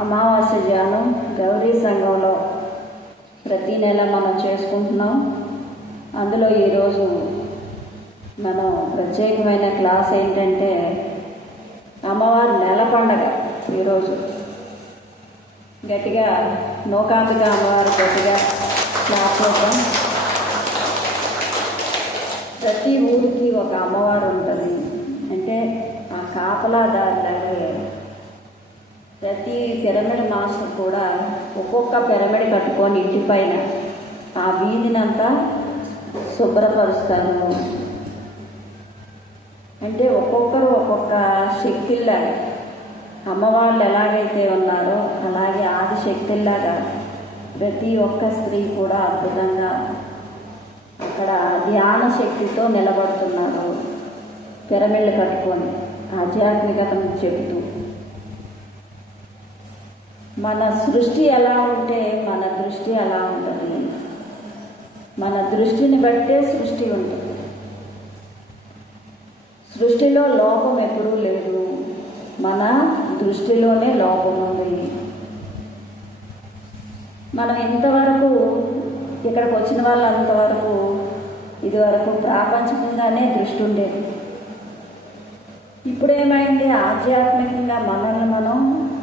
అమావాస్య ధ్యానం గౌరీ సంఘంలో ప్రతి నెల మనం చేసుకుంటున్నాం. అందులో ఈరోజు మనం ప్రత్యేకమైన క్లాస్ ఏంటంటే అమ్మవారి నెల పండగ. ఈరోజు గట్టిగా నూకాంబిక అమ్మవారి గట్టిగా క్లాస్ అవుతాం. ప్రతి ఊరికి ఒక అమ్మవారు ఉంటుంది. అంటే ఆ కాపలాదారులాగే ప్రతి పిరమిడ్ మాస్టర్ కూడా ఒక్కొక్క పిరమిడ్ కట్టుకొని ఇంటి పైన ఆ వీధినంతా శుభ్రపరుస్తారు. అంటే ఒక్కొక్కరు ఒక్కొక్క శక్తిలాగా అమ్మవాళ్ళు ఎలాగైతే ఉన్నారో అలాగే ఆది శక్తిలాగా ప్రతి ఒక్క స్త్రీ కూడా అద్భుతంగా అక్కడ ధ్యాన శక్తితో నిలబడుతున్నారు. పిరమిడ్లు కట్టుకొని ఆధ్యాత్మికతను చెబుతూ మన సృష్టి ఎలా ఉంటే మన దృష్టి అలా ఉంటుంది. మన దృష్టిని బట్టే సృష్టి ఉంటుంది. సృష్టిలో లోపం ఎప్పుడూ లేదు, మన దృష్టిలోనే లోపం ఉంది. మనం ఇంతవరకు ఇక్కడికి వచ్చిన వాళ్ళంతవరకు ఇదివరకు ప్రాపంచికంగానే దృష్టి ఉండేది. ఇప్పుడేమైంది, ఆధ్యాత్మికంగా మనల్ని మనం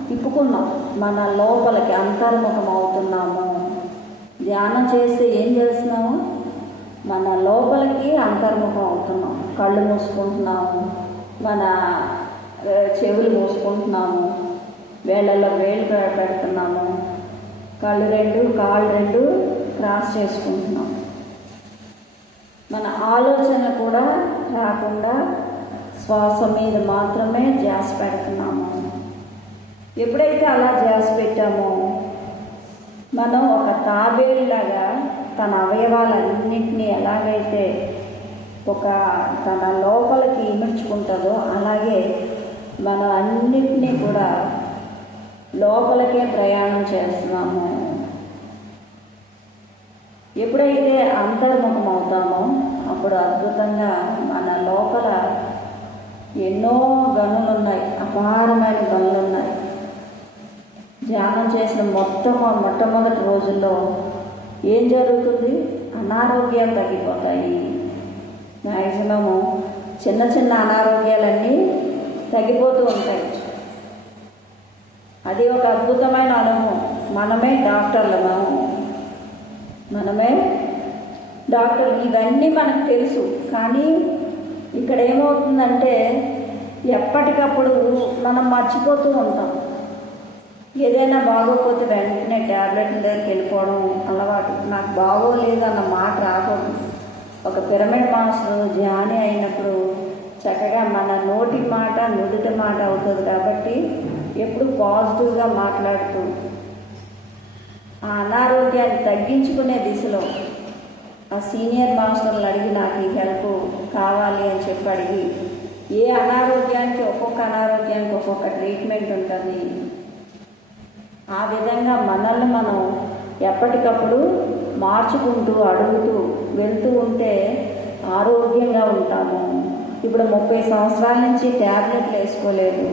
తిప్పుకున్నాం. మన లోపలికి అంతర్ముఖం అవుతున్నాము. ధ్యానం చేస్తే ఏం చేస్తున్నాము, మన లోపలికి అంతర్ముఖం అవుతున్నాం. కళ్ళు మూసుకుంటున్నాము, మన చెవులు మూసుకుంటున్నాము, వేళ్ళల్లో వేళ్ళు పెడుతున్నాము, కాళ్ళు రెండు క్రాస్ చేసుకుంటున్నాం. మన ఆలోచన కూడా రాకుండా శ్వాస మీద మాత్రమే ధ్యాస పెడుతున్నాము. ఎప్పుడైతే అలా ధ్యాస పెట్టామో మనం ఒక తాబేలులాగా తన అవయవాలన్నింటినీ ఎలాగైతే తన లోపలికి ఇమిడ్చుకుంటుందో అలాగే మనం అన్నింటినీ కూడా లోపలికే ప్రయాణం చేస్తున్నాము. ఎప్పుడైతే అంతర్ముఖం అవుతామో అప్పుడు అద్భుతంగా మన లోపల ఎన్నో గనులు ఉన్నాయి, అపారమైన గనులు ఉన్నాయి. ధ్యానం చేసిన మొట్టమొదటి రోజుల్లో ఏం జరుగుతుంది, అనారోగ్యాలు తగ్గిపోతాయి. మ్యాక్సిమము చిన్న అనారోగ్యాలన్నీ తగ్గిపోతూ ఉంటాయి. అది ఒక అద్భుతమైన అనుభవం. మనమే డాక్టర్లు. ఇవన్నీ మనకు తెలుసు. కానీ ఇక్కడ ఏమవుతుందంటే ఎప్పటికప్పుడు మనం మర్చిపోతూ ఉంటాం. ఏదైనా బాగోకపోతే వెంటనే ట్యాబ్లెట్ల దగ్గరికి వెళ్ళిపోవడం అలవాటు. నాకు బాగోలేదు అన్న మాట రాకూడదు. ఒక పిరమిడ్ మాస్టర్ ధ్యాని అయినప్పుడు చక్కగా మన నోటి మాట నుదుటి మాట అవుతుంది. కాబట్టి ఎప్పుడు పాజిటివ్గా మాట్లాడుతూ ఆ అనారోగ్యాన్ని తగ్గించుకునే దిశలో ఆ సీనియర్ మాస్టర్లు అడిగి నాకు ఈ హెల్ప్ కావాలి అని చెప్పి అడిగి ఏ ఒక్కొక్క అనారోగ్యానికి ఒక్కొక్క ట్రీట్మెంట్ ఉంటుంది. ఆ విధంగా మనల్ని మనం ఎప్పటికప్పుడు మార్చుకుంటూ అడుగుతూ వెళ్తూ ఉంటే ఆరోగ్యంగా ఉంటాము. ఇప్పుడు 30 సంవత్సరాల నుంచి ట్యాబ్లెట్లు వేసుకోలేదు,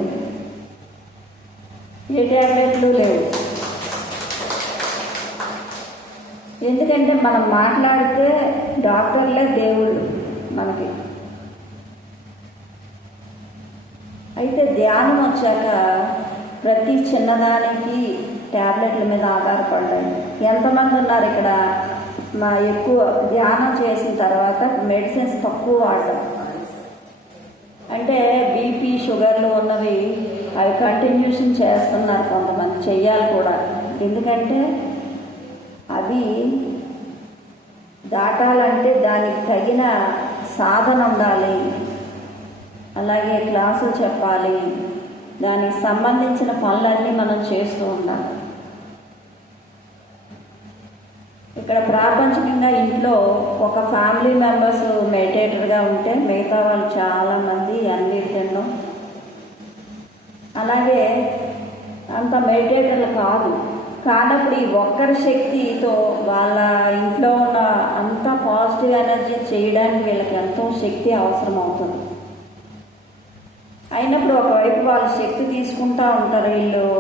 ఏ ట్యాబ్లెట్లు లేవు. ఎందుకంటే మనం మాట్లాడితే డాక్టర్లే దేవుళ్ళు మనకి. అయితే ధ్యానం వచ్చాక ప్రతి చిన్నదానికి ట్యాబ్లెట్ల మీద ఆధారపడ్డాయి. ఎంతమంది ఉన్నారు ఇక్కడ ఎక్కువ ధ్యానం చేసిన తర్వాత మెడిసిన్స్ తక్కువ వాడతారు? అంటే బీపీ షుగర్లు ఉన్నవి అవి కంటిన్యూషన్ చేస్తున్నారు. కొంతమంది చెయ్యాలి కూడా. ఎందుకంటే అవి దాటాలంటే దానికి తగిన సాధన ఉండాలి, అలాగే క్లాసులు చెప్పాలి, దానికి సంబంధించిన పనులన్నీ మనం చేస్తూ ఉండాలి. ఇక్కడ ప్రాపంచికంగా ఇంట్లో ఒక ఫ్యామిలీ మెంబర్స్ మెడిటేటర్గా ఉంటే మిగతా వాళ్ళు చాలామంది అన్నిటిలో అలాగే అంత మెడిటేటర్లు కానప్పుడు ఈ ఒక్కరి శక్తితో వాళ్ళ ఇంట్లో ఉన్న అంత పాజిటివ్ ఎనర్జీ చేయడానికి వీళ్ళకి ఎంతో శక్తి అవసరం అవుతుంది. అయినప్పుడు ఒకవైపు వాళ్ళు శక్తి తీసుకుంటూ ఉంటారు,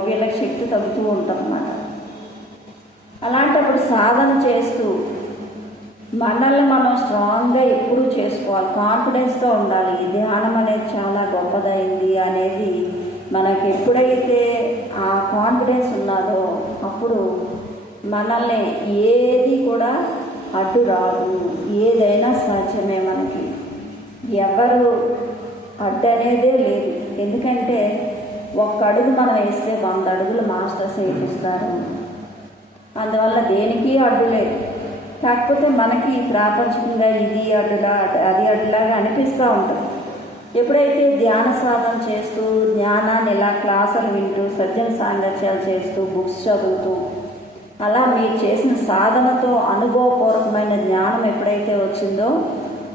వీళ్ళకి శక్తి తగ్గుతూ ఉంటుంది అన్నమాట. అలాంటప్పుడు సాధన చేస్తూ మనల్ని మనం స్ట్రాంగ్గా ఎప్పుడూ చేసుకోవాలి, కాన్ఫిడెన్స్తో ఉండాలి. ధ్యానం అనేది చాలా గొప్పదైంది అనేది మనకి ఎప్పుడైతే ఆ కాన్ఫిడెన్స్ ఉన్నదో అప్పుడు మనల్ని ఏది కూడా అడ్డు రాదు, ఏదైనా సాధ్యమే. మనకి ఎవరు అడ్డు అనేదే లేదు. ఎందుకంటే ఒక్క అడుగు మనం వేస్తే 100 అడుగులు మాస్టర్స్ వేపిస్తారు. అందువల్ల దేనికి అడ్డు లేదు. కాకపోతే మనకి ప్రాపంచికంగా ఇది అడ్డులా అది అడ్డులాగా అనిపిస్తూ ఉంటుంది. ఎప్పుడైతే ధ్యాన సాధన చేస్తూ జ్ఞానాన్ని ఇలా క్లాసులు వింటూ సజ్జన సాంగత్యాలు చేస్తూ బుక్స్ చదువుతూ అలా మీరు చేసిన సాధనతో అనుభవపూర్వకమైన జ్ఞానం ఎప్పుడైతే వచ్చిందో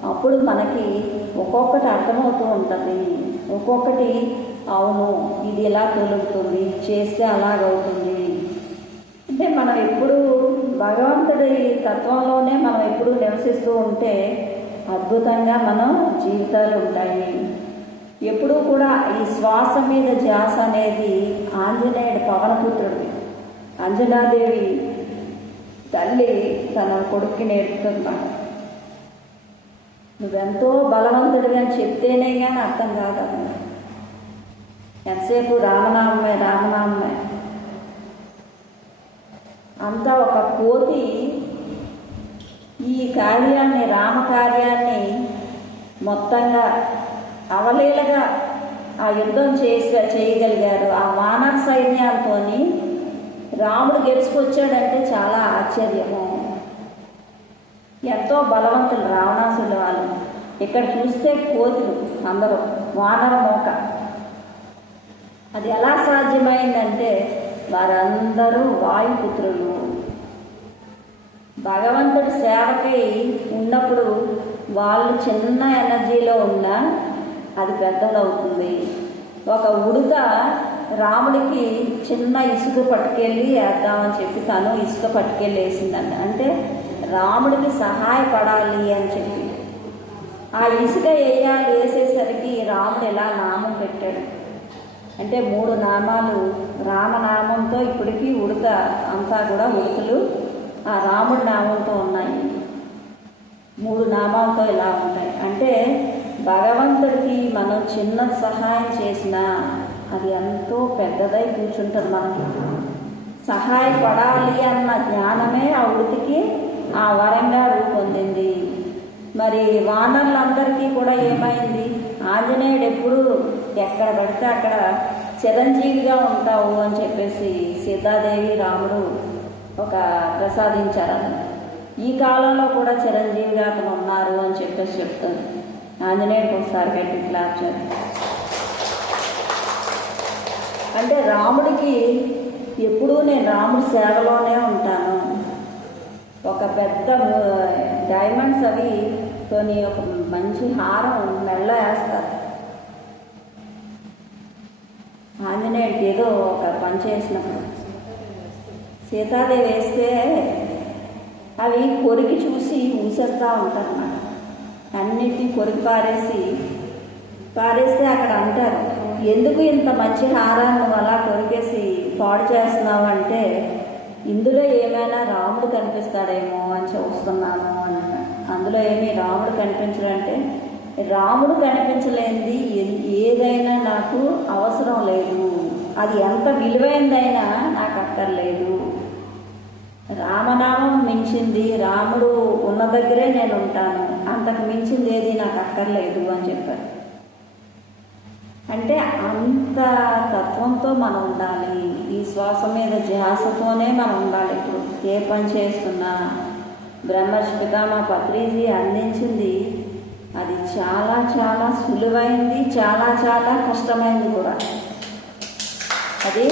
అప్పుడు మనకి ఒక్కొక్కటి అర్థమవుతూ ఉంటుంది. ఒక్కొక్కటి అవును ఇది ఇలా తొలుగుతుంది, చేస్తే అలాగవుతుంది. అంటే మనం ఎప్పుడు భగవంతుడి తత్వంలోనే మనం ఎప్పుడు నివసిస్తూ ఉంటే అద్భుతంగా మనం జీవితాలు ఉంటాయి. ఎప్పుడూ కూడా ఈ శ్వాస మీద ధ్యాస అనేది ఆంజనేయుడు పవనపుత్రుడు. అంజనాదేవి తల్లి తన కొడుక్కి నేర్పుతుందన్నమాట. నువ్వెంతో బలవంతుడిగా అని చెప్తేనే కానీ అర్థం కాదన్న. ఎంతసేపు రామనామే రామనామే అంతా ఒక కోతి ఈ కార్యాన్ని రామకార్యాన్ని మొత్తంగా అవలీలగా ఆ యుద్ధం చేయగలిగారు. ఆ వానర సైన్యాలతో రాముడు గెలుచుకొచ్చాడంటే చాలా ఆశ్చర్యము. ఎంతో బలవంతులు రావణాసులు వాళ్ళు. ఇక్కడ చూస్తే కోతులు అందరూ వానర మోక. అది ఎలా సాధ్యమైందంటే వారందరూ వాయుపుత్రులు. భగవంతుడి సేవకై ఉన్నప్పుడు వాళ్ళు చిన్న ఎనర్జీలో ఉన్నా అది పెద్దదవుతుంది. ఒక ఉడుత రాముడికి చిన్న ఇసుక పట్టుకెళ్ళి వేద్దామని చెప్పి తను ఇసుక పట్టుకెళ్ళి వేసిందంట. అంటే రాముడికి సహాయపడాలి అని చెప్పి ఆ ఇసుక వేసేసరికి రాముడు ఎలా నామం పెట్టాడు. అంటే 3 నామాలు రామనామంతో ఇప్పటికీ ఉడత అంతా కూడా ఉడతలు ఆ రాముడి నామంతో ఉన్నాయి. 3 నామాలతో ఇలా ఉంటాయి. అంటే భగవంతుడికి మనం చిన్న సహాయం చేసినా అది ఎంతో పెద్దదై కూర్చుంటుంది. మనకి సహాయపడాలి అన్న జ్ఞానమే ఆ ఉడితికి ఆ వరంగా రూపొందింది. మరి వానరులందరికీ కూడా ఏమైంది? ఆంజనేయుడు ఎప్పుడు ఎక్కడ పడితే అక్కడ చిరంజీవిగా ఉంటావు అని చెప్పేసి సీతాదేవి రాముడు ఒక ప్రసాదించారు. ఈ కాలంలో కూడా చిరంజీవిగా అతను ఉన్నారు అని చెప్పేసి చెప్తుంది. ఆంజనేయుడికి ఒకసారి గట్టి క్లాప్ చేయాలి. అంటే రాముడికి ఎప్పుడూ నేను రాముడి సేవలోనే ఉంటాను. ఒక పెద్ద డైమండ్స్ అవి కొని ఒక మంచి హారం మెల్ల వేస్తారు. ఆంజనేయుడికి ఏదో ఒక పని చేసినప్పుడు సీతాదేవి వేస్తే అవి కొరికి చూసి ఊసేస్తూ ఉంటారు అన్నమాట. అన్నిటినీ కొరికి పారేస్తే అక్కడ అంటారు, ఎందుకు ఇంత మంచి హారాన్ని నువ్వు అలా కొరికేసి పాడు చేస్తున్నావు అంటే ఇందులో ఏమైనా రాముడు కనిపిస్తాడేమో అని చూస్తున్నాను అన్నమాట. అందులో ఏమీ రాముడు కనిపించడంటే రాముడు కనిపించలేనిది ఏదైనా నాకు అవసరం లేదు. అది ఎంత విలువైందైనా నాకు అక్కర్లేదు. రామనామం మించింది, రాముడు ఉన్న దగ్గరే నేను ఉంటాను, అంతకు మించింది ఏది నాకు అక్కర్లేదు అని చెప్పారు. అంటే అంత తత్వంతో మనం ఉండాలి. ఈ శ్వాస మీద ధ్యాసతోనే మనం ఉండాలి. ఇప్పుడు ఏ పని చేస్తున్నా బ్రహ్మర్షి పితామహ పత్రిజీ అందించింది అది చాలా చాలా సులువైంది, చాలా చాలా కష్టమైంది కూడా. అది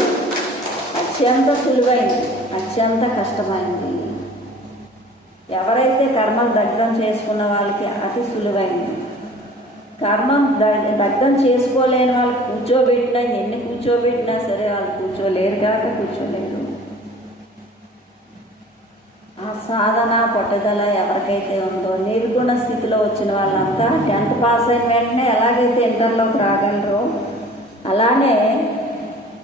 అత్యంత సులువైంది, అత్యంత కష్టమైంది. ఎవరైతే కర్మలు దగ్ధం చేసుకున్న వాళ్ళకి అతి సులువైంది. కర్మం దగ్ధం చేసుకోలేని వాళ్ళు కూర్చోబెట్టినా ఎన్ని కూర్చోబెట్టినా సరే వాళ్ళు కూర్చోలేరు కాక కూర్చోలేరు. ఆ సాధన పట్టుదల ఎవరికైతే ఉందో నిర్గుణ స్థితిలో వచ్చిన వాళ్ళంతా 10th పాస్ అయిన వెంటనే ఎలాగైతే ఇంటర్లోకి రాగలరో అలానే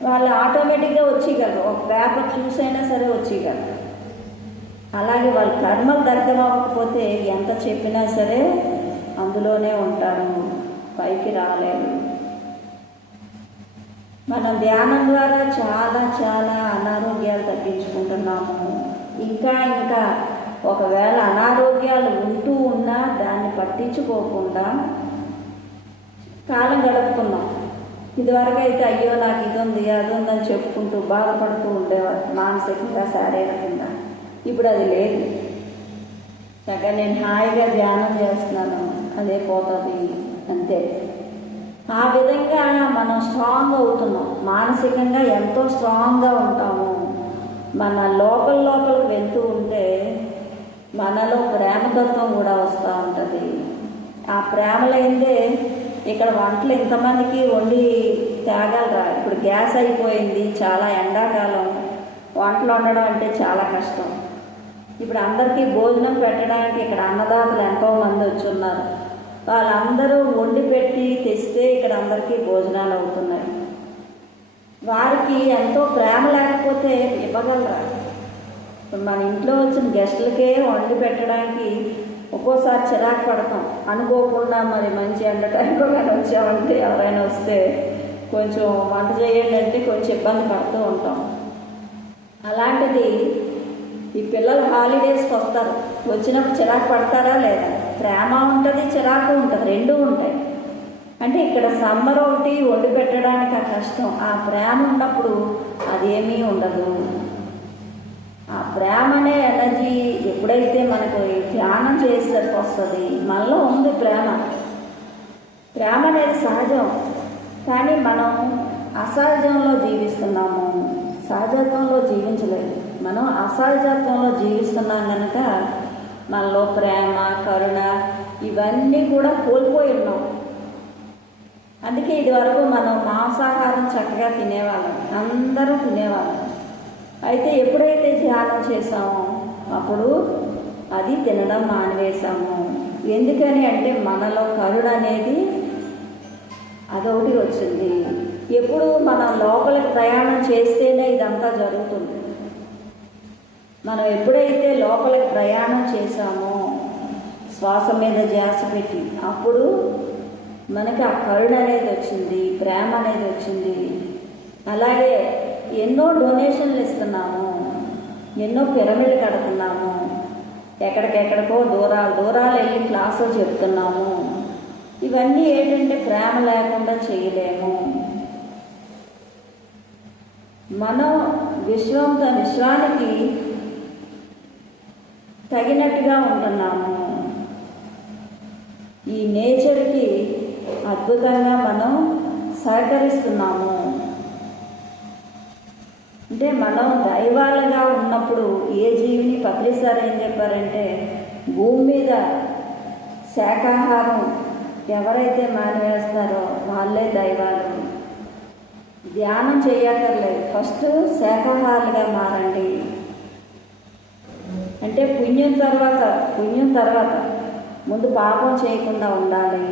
వాళ్ళు ఆటోమేటిక్గా వచ్చేయగలరు, ఒక పేపర్ చూసైనా సరే వచ్చేయగలరు. అలాగే వాళ్ళ కర్మలు దగ్ధం అవ్వకపోతే ఎంత చెప్పినా సరే అందులోనే ఉంటారు, పైకి రాలేరు. మనం ధ్యానం ద్వారా చాలా చాలా అనారోగ్యాలు తగ్గించుకుంటున్నాము. ఇంకా ఇంకా ఒకవేళ అనారోగ్యాలు ఉంటూ ఉన్నా దాన్ని పట్టించుకోకుండా కాలం గడుపుకున్నాం. ఇదివరకు అయితే అయ్యో నాకు ఇది ఉంది అది ఉందని చెప్పుకుంటూ బాధపడుతూ ఉండేవారు, మానసికంగా శారీరకంగా. ఇప్పుడు అది లేదు. చక్కగా నేను హాయిగా ధ్యానం చేస్తున్నాను, అదే పోతుంది అంతే. ఆ విధంగా మనం స్ట్రాంగ్ అవుతున్నాం, మానసికంగా ఎంతో స్ట్రాంగ్గా ఉంటాము. మన లోపలికి వెళ్తూ ఉంటే మనలో ప్రేమతత్వం కూడా వస్తూ ఉంటుంది. ఆ ప్రేమలైందే ఇక్కడ వంటలు ఇంతమందికి వండి తేగలరా? ఇప్పుడు గ్యాస్ అయిపోయింది, చాలా ఎండాకాలం, వంటలు వండడం అంటే చాలా కష్టం. ఇప్పుడు అందరికీ భోజనం పెట్టడానికి ఇక్కడ అన్నదాతలు ఎంతోమంది వచ్చి ఉన్నారు. వాళ్ళందరూ వండి పెట్టి తెస్తే ఇక్కడ అందరికీ భోజనాలు అవుతున్నాయి. వారికి ఎంతో ప్రేమ లేకపోతే ఇవ్వగలరా? మన ఇంట్లో వచ్చిన గెస్టులకే వండి పెట్టడానికి ఒక్కోసారి చిరాకు పడతాం. అనుకోకుండా మరి మంచి ఎండ టైంలో కానీ వచ్చామంటే ఎవరైనా వస్తే కొంచెం వంట చేయండి అంటే కొంచెం ఇబ్బంది పడుతూ ఉంటాం. అలాంటిది ఈ పిల్లలు హాలిడేస్కి వస్తారు, వచ్చినప్పుడు చిరాకు పడతారా లేదా? ప్రేమ ఉంటుంది, చిరాకు ఉంటుంది, రెండూ ఉంటాయి. అంటే ఇక్కడ సమ్మర్ ఒకటి వండి పెట్టడానికి ఆ కష్టం, ఆ ప్రేమ ఉన్నప్పుడు అదేమీ ఉండదు. ఆ ప్రేమ అనే ఎనర్జీ ఎప్పుడైతే మనకు ధ్యానం చేసేసరికి వస్తుంది, మనలో ఉంది ప్రేమ. ప్రేమ అనేది సహజం, కానీ మనం అసహజంలో జీవిస్తున్నాము, సహజత్వంలో జీవించలేదు. మనం అసహజత్వంలో జీవిస్తున్నాం కనుక మనలో ప్రేమ, కరుణ ఇవన్నీ కూడా కోల్పోయి ఉన్నాం. అందుకే ఇది వరకు మనం మాంసాహారం చక్కగా తినేవాళ్ళం, అందరూ తినేవాళ్ళం. అయితే ఎప్పుడైతే ధ్యానం చేసామో అప్పుడు అది తినడం మానివేశాము. ఎందుకని అంటే మనలో కరుణ అనేది అదొకటి వచ్చింది. ఎప్పుడు మనం లోపలికి ప్రయాణం చేస్తేనే ఇదంతా జరుగుతుంది. మనం ఎప్పుడైతే లోపలికి ప్రయాణం చేశామో శ్వాస మీద ధ్యాస పెట్టి, అప్పుడు మనకి ఆ కరుణ అనేది వచ్చింది, ప్రేమ అనేది వచ్చింది. అలాగే ఎన్నో డొనేషన్లు ఇస్తున్నాము, ఎన్నో పిరమిడ్లు కడుతున్నాము, ఎక్కడికెక్కడికో దూరాలు వెళ్ళి క్లాసులు చెప్తున్నాము. ఇవన్నీ ఏంటంటే ప్రేమ లేకుండా చేయలేము. మనం విశ్వానికి తగినట్టుగా ఉంటున్నాము. ఈ నేచర్కి అద్భుతంగా మనం సహకరిస్తున్నాము. అంటే మనం దైవాలుగా ఉన్నప్పుడు ఏ జీవిని పబ్లిసార్ ఏం చెప్పారంటే, భూమి మీద శాకాహారం ఎవరైతే మానివేస్తారో వాళ్ళే దైవాలు. ధ్యానం చేయక్కర్లేదు, ఫస్ట్ శాకాహారులుగా మారండి. అంటే పుణ్యం తర్వాత ముందు పాపం చేయకుండా ఉండాలి.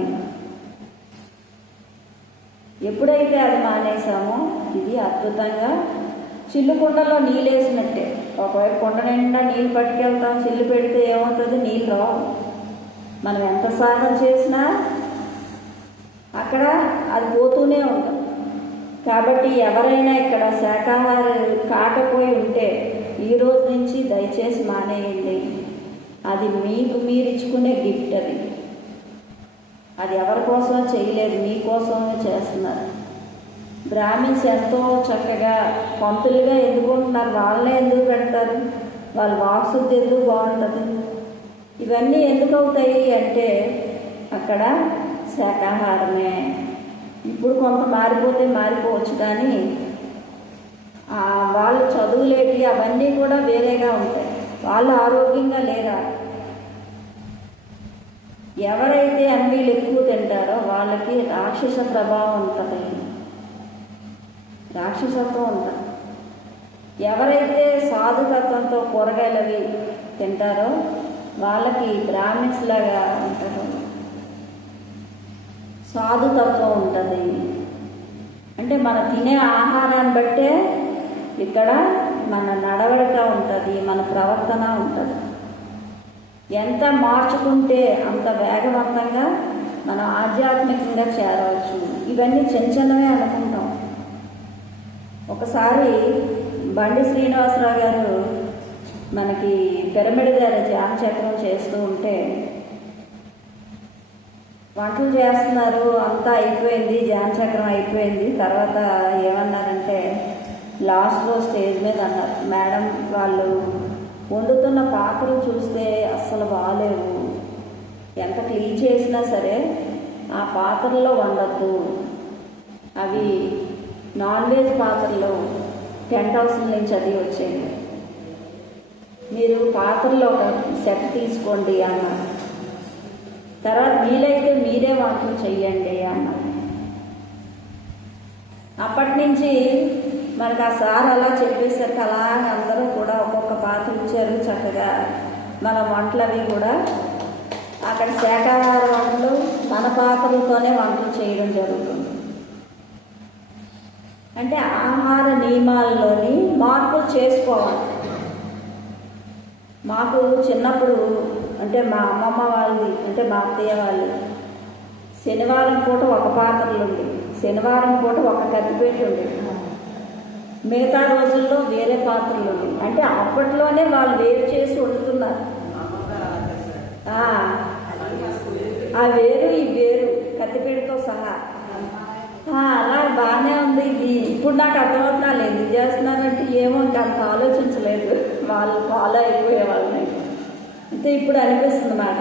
ఎప్పుడైతే అది మానేసామో ఇది అద్భుతంగా చిల్లు కుండలో నీళ్ళు వేసినట్టే. ఒకవైపు కుండ నిండా నీళ్ళు పట్టుకెళ్తాం, చిల్లు పెడితే ఏమవుతుంది? నీళ్ళు రావు. మనం ఎంత సాధన చేసినా అక్కడ అది పోతూనే ఉంటుంది. కాబట్టి ఎవరైనా ఇక్కడ శాకాహారం కాకపోయి ఉంటే ఈ రోజు నుంచి దయచేసి మానేయండి. అది మీకు మీరు ఇచ్చుకునే గిఫ్ట్. అది ఎవరి కోసం చేయలేదు, మీకోసమే చేస్తున్నారు. బ్రాహ్మిన్స్ ఎంతో చక్కగా పంతులుగా ఎందుకు ఉంటున్నారు? వాళ్ళే ఎందుకు పెడతారు? వాళ్ళ వాక్శుద్ధి ఎందుకు బాగుంటుంది? ఇవన్నీ ఎందుకు అవుతాయి అంటే అక్కడ శాకాహారమే. ఇప్పుడు కొంత మారిపోతే మారిపోవచ్చు, కానీ వాళ్ళు చదువులేటి అవన్నీ కూడా వేరేగా ఉంటాయి. వాళ్ళు ఆరోగ్యంగా లేరా? ఎవరైతే అన్వీలు ఎక్కువ తింటారో వాళ్ళకి రాక్షస ప్రభావం ఉంటుంది, రాక్షసత్వం ఉంటుంది. ఎవరైతే సాధుతత్వంతో కూరగాయలవి తింటారో వాళ్ళకి బ్రాహ్మిన్స్ లాగా ఉంటారు, సాధుతత్వం ఉంటుంది. అంటే మనం తినే ఆహారాన్ని బట్టే ఇక్కడ మన నడవడిక ఉంటుంది, మన ప్రవర్తన ఉంటుంది. ఎంత మార్చుకుంటే అంత వేగవంతంగా మనం ఆధ్యాత్మికంగా చేరవచ్చు. ఇవన్నీ చిన్న చిన్నవే అనుకుంటాం. ఒకసారి బండి శ్రీనివాసరావు గారు మనకి పిరమిడ్ దగ్గర ధ్యాన చక్రం చేస్తూ ఉంటే వంటలు చేస్తున్నారు, అంతా అయిపోయింది, ధ్యాన చక్రం అయిపోయింది. తర్వాత ఏమన్నారంటే లాస్ట్లో స్టేజ్ మీద అన్నారు, మేడం వాళ్ళు వండుతున్న పాత్రలు చూస్తే అస్సలు బాగాలేవు, ఎంత క్లీన్ చేసినా సరే ఆ పాత్రలో వండద్దు, అవి నాన్ వెజ్ పాత్రలు టెంట్ హౌస్ నుంచి అది వచ్చేది, మీరు పాత్రలో ఒక సెట్ తీసుకోండి అన్నారు. తర్వాత వీలైతే మీరే వంటలు చెయ్యండి అన్నారు. అప్పటి నుంచి మనకు ఆ సార్ అలా చెప్పేసరికి అలా అందరూ కూడా ఒక్కొక్క పాత్ర ఇచ్చారు. చక్కగా మన వంటలు అవి కూడా అక్కడ శాకాహార వంటలు మన పాత్రలతోనే వంటలు చేయడం జరుగుతుంది. అంటే ఆహార నియమాల్లోని మార్పులు చేసుకోవాలి. మాకు చిన్నప్పుడు అంటే మా అమ్మమ్మ వాళ్ళది అంటే మా అత్తయ్య వాళ్ళు శనివారం పూట ఒక పాత్రలు ఉండేవి, శనివారం పూట ఒక కత్తిపేట ఉండేది, మిగతా రోజుల్లో వేరే పాత్రలు ఉండేవి. అంటే అప్పట్లోనే వాళ్ళు వేరు చేసి వండుతున్నారు. ఆ వేరు ఈ వేరు కత్తిపేటతో సహా అలా బాగానే ఉంది. ఇది ఇప్పుడు నాకు అర్థమవుతున్నా లేదు, ఇది చేస్తున్నారంటే ఏమో ఇంకా అంత ఆలోచించలేదు, వాళ్ళు ఫాలో అయిపోయే వాళ్ళని. అయితే ఇప్పుడు అనిపిస్తుంది అన్నమాట,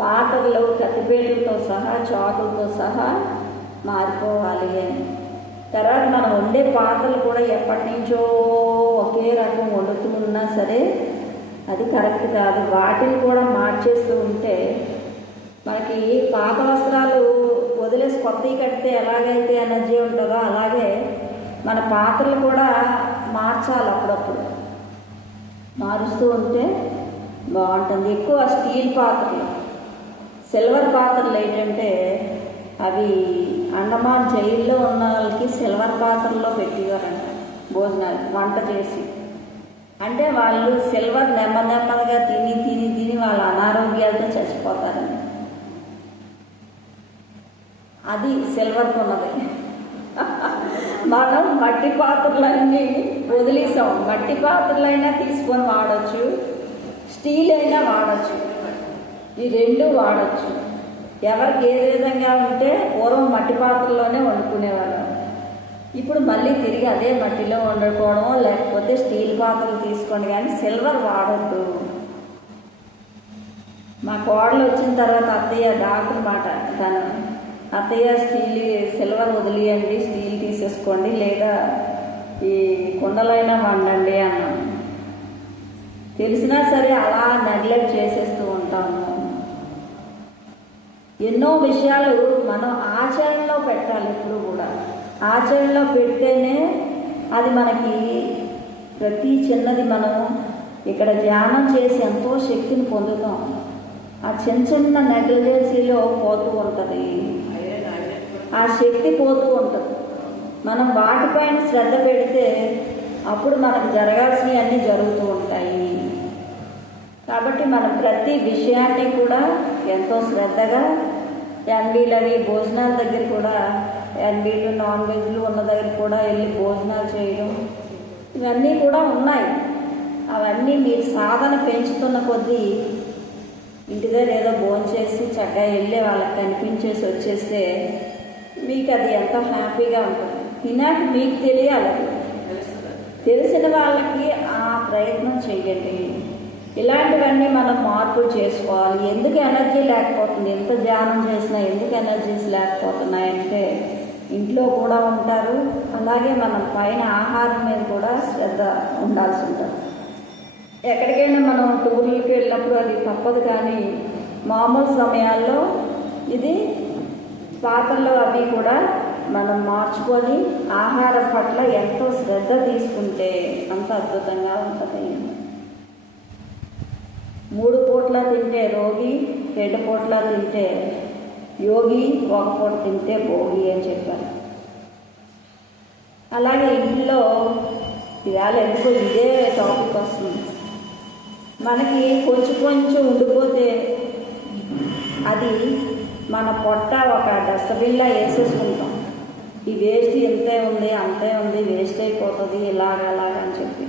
పాత్రలు కత్తిపేటలతో సహా చాకులతో సహా మారిపోవాలి అని. తర్వాత మనం వండే పాత్రలు కూడా ఎప్పటి నుంచో ఒకే రకం వండుతూ ఉన్నా సరే అది కరెక్ట్ కాదు. వాటిని కూడా మార్చేస్తూ ఉంటే మనకి పాత వస్త్రాలు వదిలేసి కొత్తవి కడితే ఎలాగైతే ఎనర్జీ ఉంటుందో అలాగే మన పాత్రలు కూడా మార్చాలి. అప్పుడప్పుడు మారుస్తూ ఉంటే బాగుంటుంది. ఎక్కువ స్టీల్ పాత్రలు, సిల్వర్ పాత్రలు ఏంటంటే అవి అండమాన్ జైల్లో ఉన్న వాళ్ళకి సిల్వర్ పాత్రల్లో పెట్టేవారంట భోజనాలు వంట చేసి. అంటే వాళ్ళు సిల్వర్ నెమ్మదిగా తిని తిని తిని వాళ్ళ అనారోగ్యాలతో చచ్చిపోతారండి. అది సిల్వర్కి ఉన్నది. మనం మట్టి పాత్రలన్నీ వదిలేసాం. మట్టి పాత్రలైనా తీసుకొని వాడచ్చు, స్టీల్ అయినా వాడచ్చు, ఈ రెండు వాడచ్చు. ఎవరికి ఏ విధంగా ఉంటే పూర్వం మట్టి పాత్రలోనే వండుకునేవాళ్ళం. ఇప్పుడు మళ్ళీ తిరిగి అదే మట్టిలో వండుకోవడం, లేకపోతే స్టీల్ పాత్రలు తీసుకోండి, కానీ సిల్వర్ వాడద్దు. మా కోడలు వచ్చిన తర్వాత అత్తయ్య డాక్టర్ మాట తను, అత్తయ్య సిల్వర్ వదిలేయండి, స్టీల్ తీసేసుకోండి, లేదా ఈ కుండలైనా వండండి అన్నాను. తెలిసినా సరే అలా నెగ్లెక్ట్ చేసేస్తూ ఉంటాము. ఎన్నో విషయాలు మనం ఆచరణలో పెట్టాలి. ఎప్పుడు కూడా ఆచరణలో పెడితేనే అది మనకి ప్రతి చిన్నది మనం ఇక్కడ ధ్యానం చేసి ఎంతో శక్తిని పొందుతాం. ఆ చిన్న చిన్న నెగ్లిజెన్సీలో పోతూ ఉంటుంది, ఆ శక్తి పోతూ ఉంటుంది. మనం వాటిపైన శ్రద్ధ పెడితే అప్పుడు మనకు జరగాల్సినవి అన్నీ జరుగుతూ ఉంటాయి. కాబట్టి మనం ప్రతి విషయాన్ని కూడా ఎంతో శ్రద్ధగా ఎన్బీలు అవి భోజనాల దగ్గర కూడా ఎన్బీలు నాన్ వెజ్లు ఉన్న దగ్గర కూడా వెళ్ళి భోజనాలు చేయడం ఇవన్నీ కూడా ఉన్నాయి. అవన్నీ మీరు సాధన పెంచుతున్న కొద్దీ ఇంటి దగ్గర ఏదో భోజనం చేసి చక్కగా వెళ్ళే వాళ్ళకి కనిపించేసి వచ్చేస్తే మీకు అది ఎంతో హ్యాపీగా ఉంటుంది. తినాక మీకు తెలియాలి, తెలిసిన వాళ్ళకి ఆ ప్రయత్నం చేయండి. ఇలాంటివన్నీ మనం మార్పులు చేసుకోవాలి. ఎందుకు ఎనర్జీ లేకపోతుంది, ఎంత ధ్యానం చేసినా ఎందుకు ఎనర్జీస్ లేకపోతున్నాయంటే ఇంట్లో కూడా ఉంటారు, అలాగే మనం పైన ఆహారం మీద కూడా శ్రద్ధ ఉండాల్సి ఉంటుంది. ఎక్కడికైనా మనం టూర్లకి వెళ్ళినప్పుడు అది తప్పదు, కానీ మామూలు సమయాల్లో ఇది పాత్రలు అవి కూడా మనం మార్చుకొని ఆహారం పట్ల ఎంతో శ్రద్ధ తీసుకుంటే అంత అద్భుతంగా ఉంటుంది. 3 పూట్ల తింటే రోగి, 2 పూట్ల తింటే యోగి, 1 పూట తింటే భోగి అని చెప్పారు. అలాగే ఇంట్లో ఇవాళ ఎందుకో ఇదే టాపిక్ వస్తుంది. మనకి కొంచెం కొంచెం ఉండిపోతే అది మన పొట్ట ఒక డస్ట్బిన్లా వేసేసుకుంటాం. ఈ వేస్ట్ ఇంతే ఉంది అంతే ఉంది వేస్ట్ అయిపోతుంది ఇలాగని చెప్పి.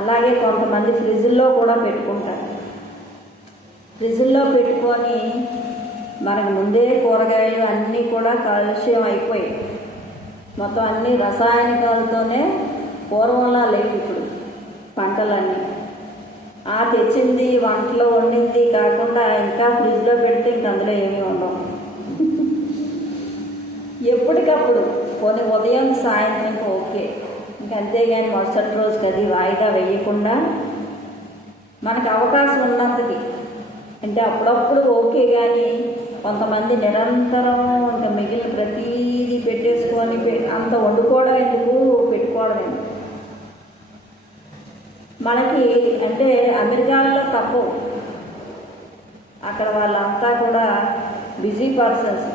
అలాగే కొంతమంది ఫ్రిడ్జ్లో కూడా పెట్టుకుంటారు. ఫ్రిడ్జ్లో పెట్టుకొని మనకు ముందే కూరగాయలు అన్నీ కూడా కాలుష్యం అయిపోయి మొత్తం అన్ని రసాయనికాలతోనే పూర్వంలా లేవు ఇప్పుడు పంటలన్నీ. ఆ తెచ్చింది వంటలో వండింది కాకుండా ఇంకా ఫ్రిడ్జ్లో పెడితే ఇంక అందులో ఏమీ ఉండవు. ఎప్పటికప్పుడు కొన్ని ఉదయం సాయంత్రం ఓకే, ఇంకంతేగాని మరుసటి రోజుకి అది వాయిదా వేయకుండా మనకు అవకాశం ఉన్నంతకి అంటే అప్పుడప్పుడు ఓకే. కానీ కొంతమంది నిరంతరం ఇంకా మిగిలిన ప్రతీది పెట్టేసుకొని అంత వండుకోవడం ఎందుకు, పెట్టుకోవడం ఎందుకు. మనకి అంటే అమెరికాలో తప్పవు, అక్కడ వాళ్ళంతా కూడా బిజీ పర్సన్స్.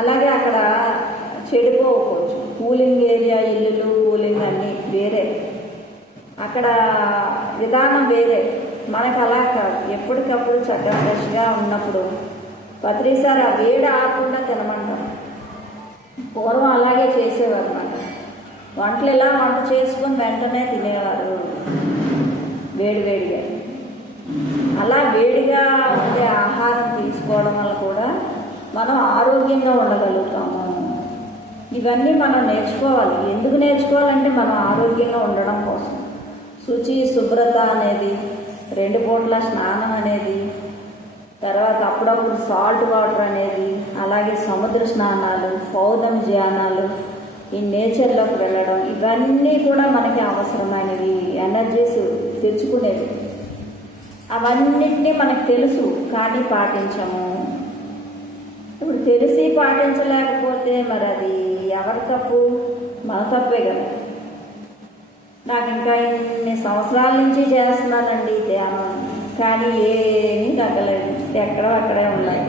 అలాగే అక్కడ చెడిపోవచ్చు, కూలింగ్ ఏరియా ఇల్లులు కూలింగ్ అన్నీ వేరే, అక్కడ విధానం వేరే. మనకు అలా కాదు, ఎప్పటికప్పుడు చక్కగా ఫ్రెష్గా ఉన్నప్పుడు ప్రతిసారి ఆ వేడి ఆకుండా తినమంటాం. పూర్వం అలాగే చేసేవారు అన్నమాట. వంటలు ఇలా వంట చేసుకొని వెంటనే తినేవారు వేడివేడిగా. అలా వేడిగా ఉండే ఆహారం తీసుకోవడం వల్ల కూడా మనం ఆరోగ్యంగా ఉండగలుగుతాము. ఇవన్నీ మనం నేర్చుకోవాలి. ఎందుకు నేర్చుకోవాలంటే మనం ఆరోగ్యంగా ఉండడం కోసం. శుచి శుభ్రత అనేది, 2 పూట్ల స్నానం అనేది, తర్వాత అప్పుడప్పుడు సాల్ట్ వాటర్ అనేది, అలాగే సముద్ర స్నానాలు, పౌర్ణమి ధ్యానాలు, ఈ నేచర్లోకి వెళ్ళడం, ఇవన్నీ కూడా మనకి అవసరమైనవి, ఎనర్జీస్ తెచ్చుకునేవి. అవన్నిటినీ మనకు తెలుసు కానీ పాటించము. ఇప్పుడు తెలిసి పాటించలేకపోతే మరి అది ఎవరి తప్పు? మన తప్పే కదా. నాకు ఇంకా ఇన్ని సంవత్సరాల నుంచి చేస్తున్నానండి ధ్యానం, కానీ ఏమీ తగ్గలేదు, ఎక్కడో అక్కడే ఉన్నాయి.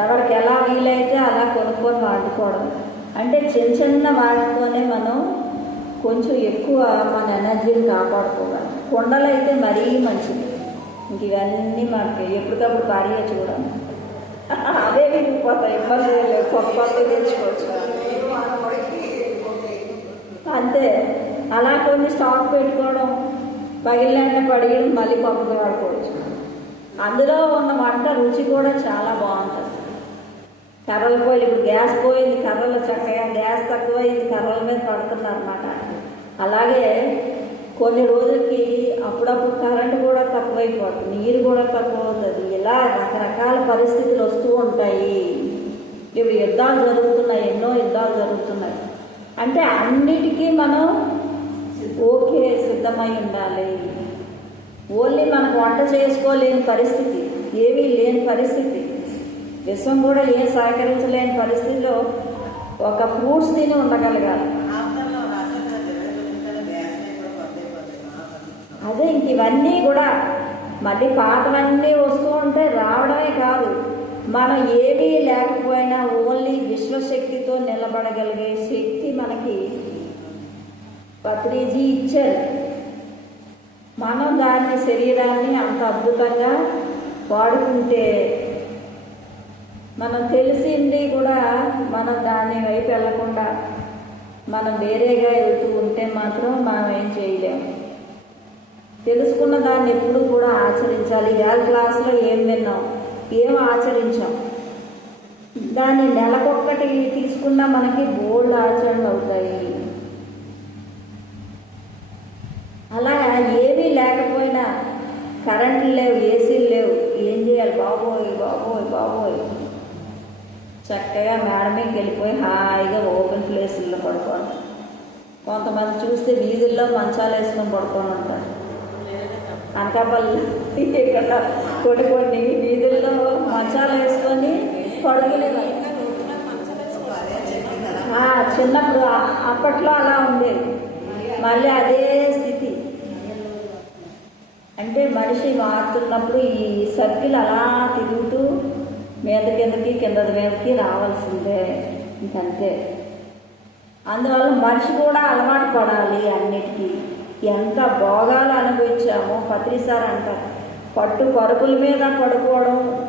ఎవరికి ఎలా వీలైతే అలా కొనుక్కొని వాడుకోవడం. అంటే చిన్న చిన్న వాటితోనే మనం కొంచెం ఎక్కువ మన ఎనర్జీని కాపాడుకోవాలి. కొండలు అయితే మరీ మంచిది. ఇంక ఇవన్నీ మనకి ఎప్పటికప్పుడు భారీగా చూడాలి, అదే విరిగిపోతాయి, ఇబ్బంది లేదు, కొత్త తెచ్చుకోవచ్చు అంతే. అలా కొన్ని స్టాక్ పెట్టుకోవడం, పగిలిన పడిగడం, మళ్ళీ కొత్తగా వాడుకోవచ్చు. అందులో ఉన్న వంట రుచి కూడా చాలా బాగుంటుంది. కర్రల పొయ్యి, ఇప్పుడు గ్యాస్ పోయింది, కర్రలు చక్కగా గ్యాస్ తక్కువైంది, కర్రల మీద పడుతున్నారు అన్నమాట. అలాగే కొన్ని రోజులకి అప్పుడప్పుడు కరెంటు కూడా తక్కువైపోతుంది, నీరు కూడా తక్కువ అవుతుంది. ఇలా రకరకాల పరిస్థితులు వస్తూ ఉంటాయి. ఇప్పుడు యుద్ధాలు జరుగుతున్నాయి, ఎన్నో యుద్ధాలు జరుగుతున్నాయి. అంటే అన్నిటికీ మనం ఓకే సిద్ధమై ఉండాలి. ఓన్లీ మనకు వంట చేసుకోలేని పరిస్థితి, ఏమీ లేని పరిస్థితి, విశ్వం కూడా ఏం సహకరించలేని పరిస్థితిలో ఒక ఫ్రూట్స్ తిని ఉండగలగాలి. అదే ఇంక ఇవన్నీ కూడా మళ్ళీ పాటలన్నీ వస్తూ ఉంటే రావడమే కాదు, మనం ఏమీ లేకపోయినా ఓన్లీ విశ్వశక్తితో నిలబడగలిగే శక్తి మనకి పత్రిజీ ఇచ్చారు. మనం దాన్ని శరీరాన్ని అంత అద్భుతంగా వాడుకుంటే, మనం తెలిసింది కూడా మనం దాని వైపు వెళ్లకుండా మనం వేరేగా వెళ్తూ ఉంటే మాత్రం మనం ఏం చేయలేము. తెలుసుకున్న దాన్ని ఎప్పుడూ కూడా ఆచరించాలి. ఇవాళ క్లాసులో ఏం విన్నాం, ఏం ఆచరించాం, దాన్ని నెలకొక్కటి తీసుకున్నా మనకి బోల్డ్ ఆచరణలు అవుతాయి. అలా ఏమీ లేకపోయినా, కరెంట్లు లేవు, ఏసీలు లేవు, ఏం చేయాలి? బాబోయ్ బాబోయ్ బాబోయ్, చక్కగా మేడ మీదకి వెళ్ళిపోయి హాయిగా ఓపెన్ ప్లేసుల్లో పడుకోండి. కొంతమంది చూస్తే వీధుల్లో మంచాలు వేసుకొని పడుకొని ఉంటారు. అనకాపల్లి ఇక్కడ కొన్ని వీధుల్లో మంచాలు వేసుకొని పడుకునేవారు. చిన్నప్పుడు అప్పట్లో అలా ఉండేది, మళ్ళీ అదే స్థితి. అంటే మనిషి మారుతున్నప్పుడు ఈ సర్కిల్ అలా తిరుగుతూ మీద కిందకి కింద మీదకి రావాల్సిందే, ఇంకంతే. అందువల్ల మనిషి కూడా అలవాటు పడాలి అన్నిటికీ. ఎంత భోగాలు అనుభవించామో పత్రిసారి అంటారు, పట్టు పరుపుల మీద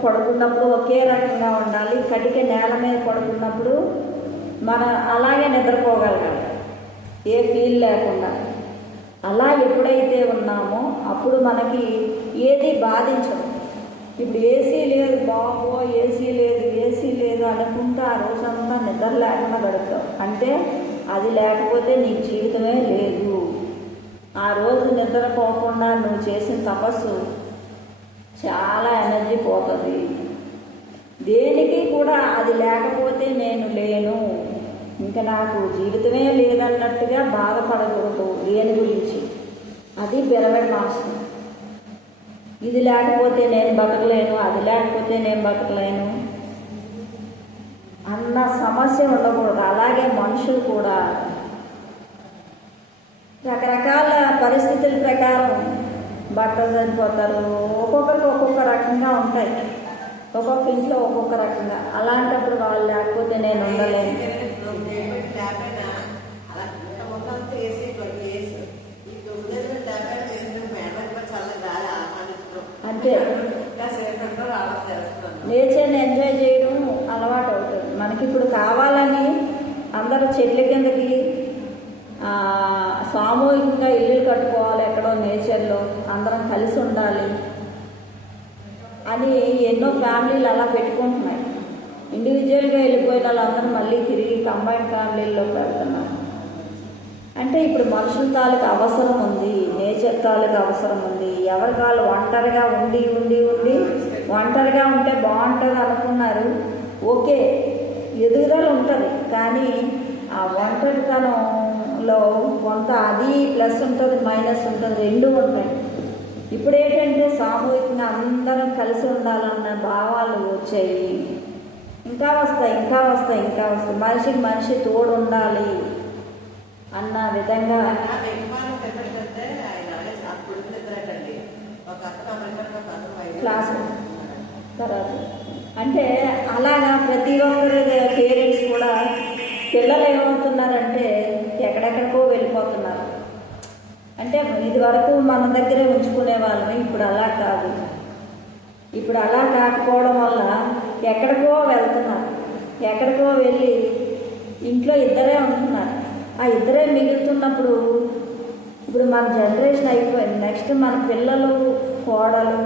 పడుకున్నప్పుడు ఒకే రకంగా ఉండాలి, కటిక నేల మీద పడుకున్నప్పుడు మనం అలాగే నిద్రపోగలగాలి, ఏ ఫీల్ లేకుండా. అలా ఎప్పుడైతే ఉన్నామో అప్పుడు మనకి ఏది బాధించదు. ఇప్పుడు ఏసీ లేదు బాబో, ఏసీ లేదు అనుకుంటా ఆ రోజంతా నిద్ర లేకుండా గడుపుతావు అంటే అది లేకపోతే నీ జీవితమే లేదు. ఆ రోజు నిద్రపోకుండా నువ్వు చేసిన తపస్సు చాలా ఎనర్జీ పోతుంది. దేనికి కూడా అది లేకపోతే నేను లేను, ఇంకా నాకు జీవితమే లేదన్నట్టుగా బాధపడకూడదు దేని గురించి. అది పిరమిడ్ మాస్టర్. ఇది లేకపోతే నేను బతకలేను, అది లేకపోతే నేను బతకలేను అన్న సమస్య ఉండకూడదు. అలాగే మనుషులు కూడా రకరకాల పరిస్థితుల ప్రకారం బట్టలు సరిపోతారు, ఒక్కొక్కరికి ఒక్కొక్క రకంగా ఉంటాయి, ఒక్కొక్క ఇంట్లో ఒక్కొక్క రకంగా. అలాంటప్పుడు వాళ్ళు లేకపోతే నేను ఉండలేను. అంతే, నేచర్ని ఎంజాయ్ చేయడం అలవాటు అవుతుంది మనకి. ఇప్పుడు కావాలని అందరూ చెట్ల కిందకి సామూహికంగా ఇల్లు కట్టుకోవాలి, ఎక్కడో నేచర్లో అందరం కలిసి ఉండాలి అని ఎన్నో ఫ్యామిలీలు అలా పెట్టుకుంటున్నాయి. ఇండివిజువల్గా వెళ్ళిపోయిన వాళ్ళందరూ మళ్ళీ తిరిగి కంబైన్డ్ ఫ్యామిలీల్లో పెడుతున్నారు. అంటే ఇప్పుడు మనుషుల తాలూకు అవసరం ఉంది, నేచర్ తాలూకు అవసరం ఉంది. ఎవరి కాళ్ళు ఒంటరిగా ఉండి ఒంటరిగా ఉంటే బాగుంటుంది అనుకున్నారు, ఓకే ఎదుగుదల ఉంటుంది. కానీ ఆ ఒంటరితనంలో కొంత అది ప్లస్ ఉంటుంది, మైనస్ ఉంటుంది, రెండూ ఉంటాయి. ఇప్పుడు ఏంటంటే సామూహికంగా అందరం కలిసి ఉండాలన్న భావాలు వచ్చాయి. ఇంకా వస్తాయి. మనిషికి మనిషి తోడు ఉండాలి అన్న విధంగా క్లాస్ తర్వాత అంటే అలాగా ప్రతి ఒక్కరి పేరెంట్స్ కూడా పిల్లలు ఏమవుతున్నారంటే ఎక్కడెక్కడికో వెళ్ళిపోతున్నారు. అంటే ఇది వరకు మన దగ్గరే ఉంచుకునే వాళ్ళని ఇప్పుడు అలా కాదు. ఇప్పుడు అలా కాకపోవడం వల్ల ఎక్కడికో వెళ్తున్నారు, ఎక్కడికో వెళ్ళి ఇంట్లో ఇద్దరే ఉంటున్నారు. ఆ ఇద్దరే మిగులుతున్నప్పుడు ఇప్పుడు మన జనరేషన్ అయిపోయింది, నెక్స్ట్ మన పిల్లలు కోడలు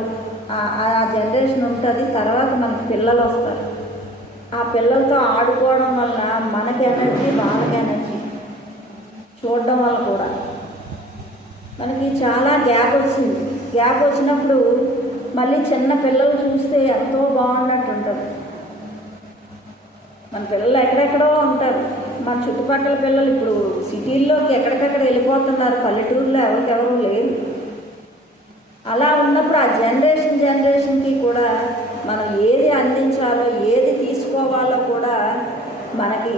ఆ జనరేషన్ ఉంటుంది. తర్వాత మనకు పిల్లలు వస్తారు. ఆ పిల్లలతో ఆడుకోవడం వల్ల మనకి ఎనర్జీ, వాళ్ళకి ఎనర్జీ చూడడం వల్ల కూడా మనకి చాలా గ్యాప్ వచ్చింది. గ్యాప్ వచ్చినప్పుడు మళ్ళీ చిన్న పిల్లలు చూస్తే ఎంతో బాగున్నట్టు ఉంటుంది. మన పిల్లలు ఎక్కడెక్కడో ఉంటారు, మన చుట్టుపక్కల పిల్లలు ఇప్పుడు సిటీల్లోకి ఎక్కడికెక్కడ వెళ్ళిపోతున్నారు, పల్లెటూరులో ఎవరికెవరు లేరు. అలా ఉన్నప్పుడు ఆ జనరేషన్కి కూడా మనం ఏది అందించాలో, ఏది తీసుకోవాలో కూడా మనకి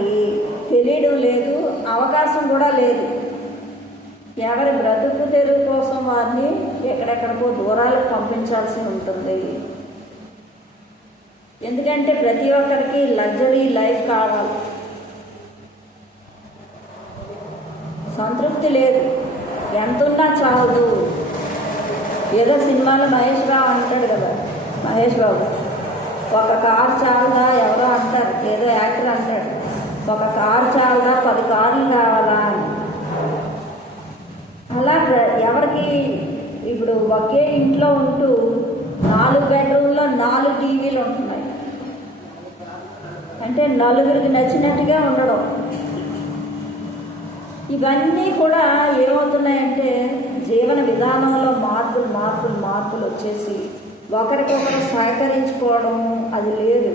తెలియడం లేదు, అవకాశం కూడా లేదు. ఎవరి బ్రతుకు తెరువు కోసం వారిని ఎక్కడెక్కడికో దూరాలకు పంపించాల్సి ఉంటుంది. ఎందుకంటే ప్రతి ఒక్కరికి లగ్జరీ లైఫ్ కావాలి, సంతృప్తి లేదు, ఎంతున్నా చాలదు. ఏదో సినిమాలో మహేష్ బాబు అంటాడు కదా, మహేష్ బాబు ఒక కారు చాలదా, ఎవరో అంటారు, ఏదో యాక్టర్ అంటాడు, ఒక కారు చాలదా 10 కార్లు కావాలా అని. అలా ఎవరికి ఇప్పుడు ఒకే ఇంట్లో ఉంటూ 4 బెడ్రూమ్లో 4 టీవీలు ఉంటున్నాయి అంటే నలుగురికి నచ్చినట్టుగా ఉండడం. ఇవన్నీ కూడా ఏమవుతున్నాయంటే జీవన విధానంలో మార్పులు వచ్చేసి ఒకరికొకరు సహకరించుకోవడం అది లేదు.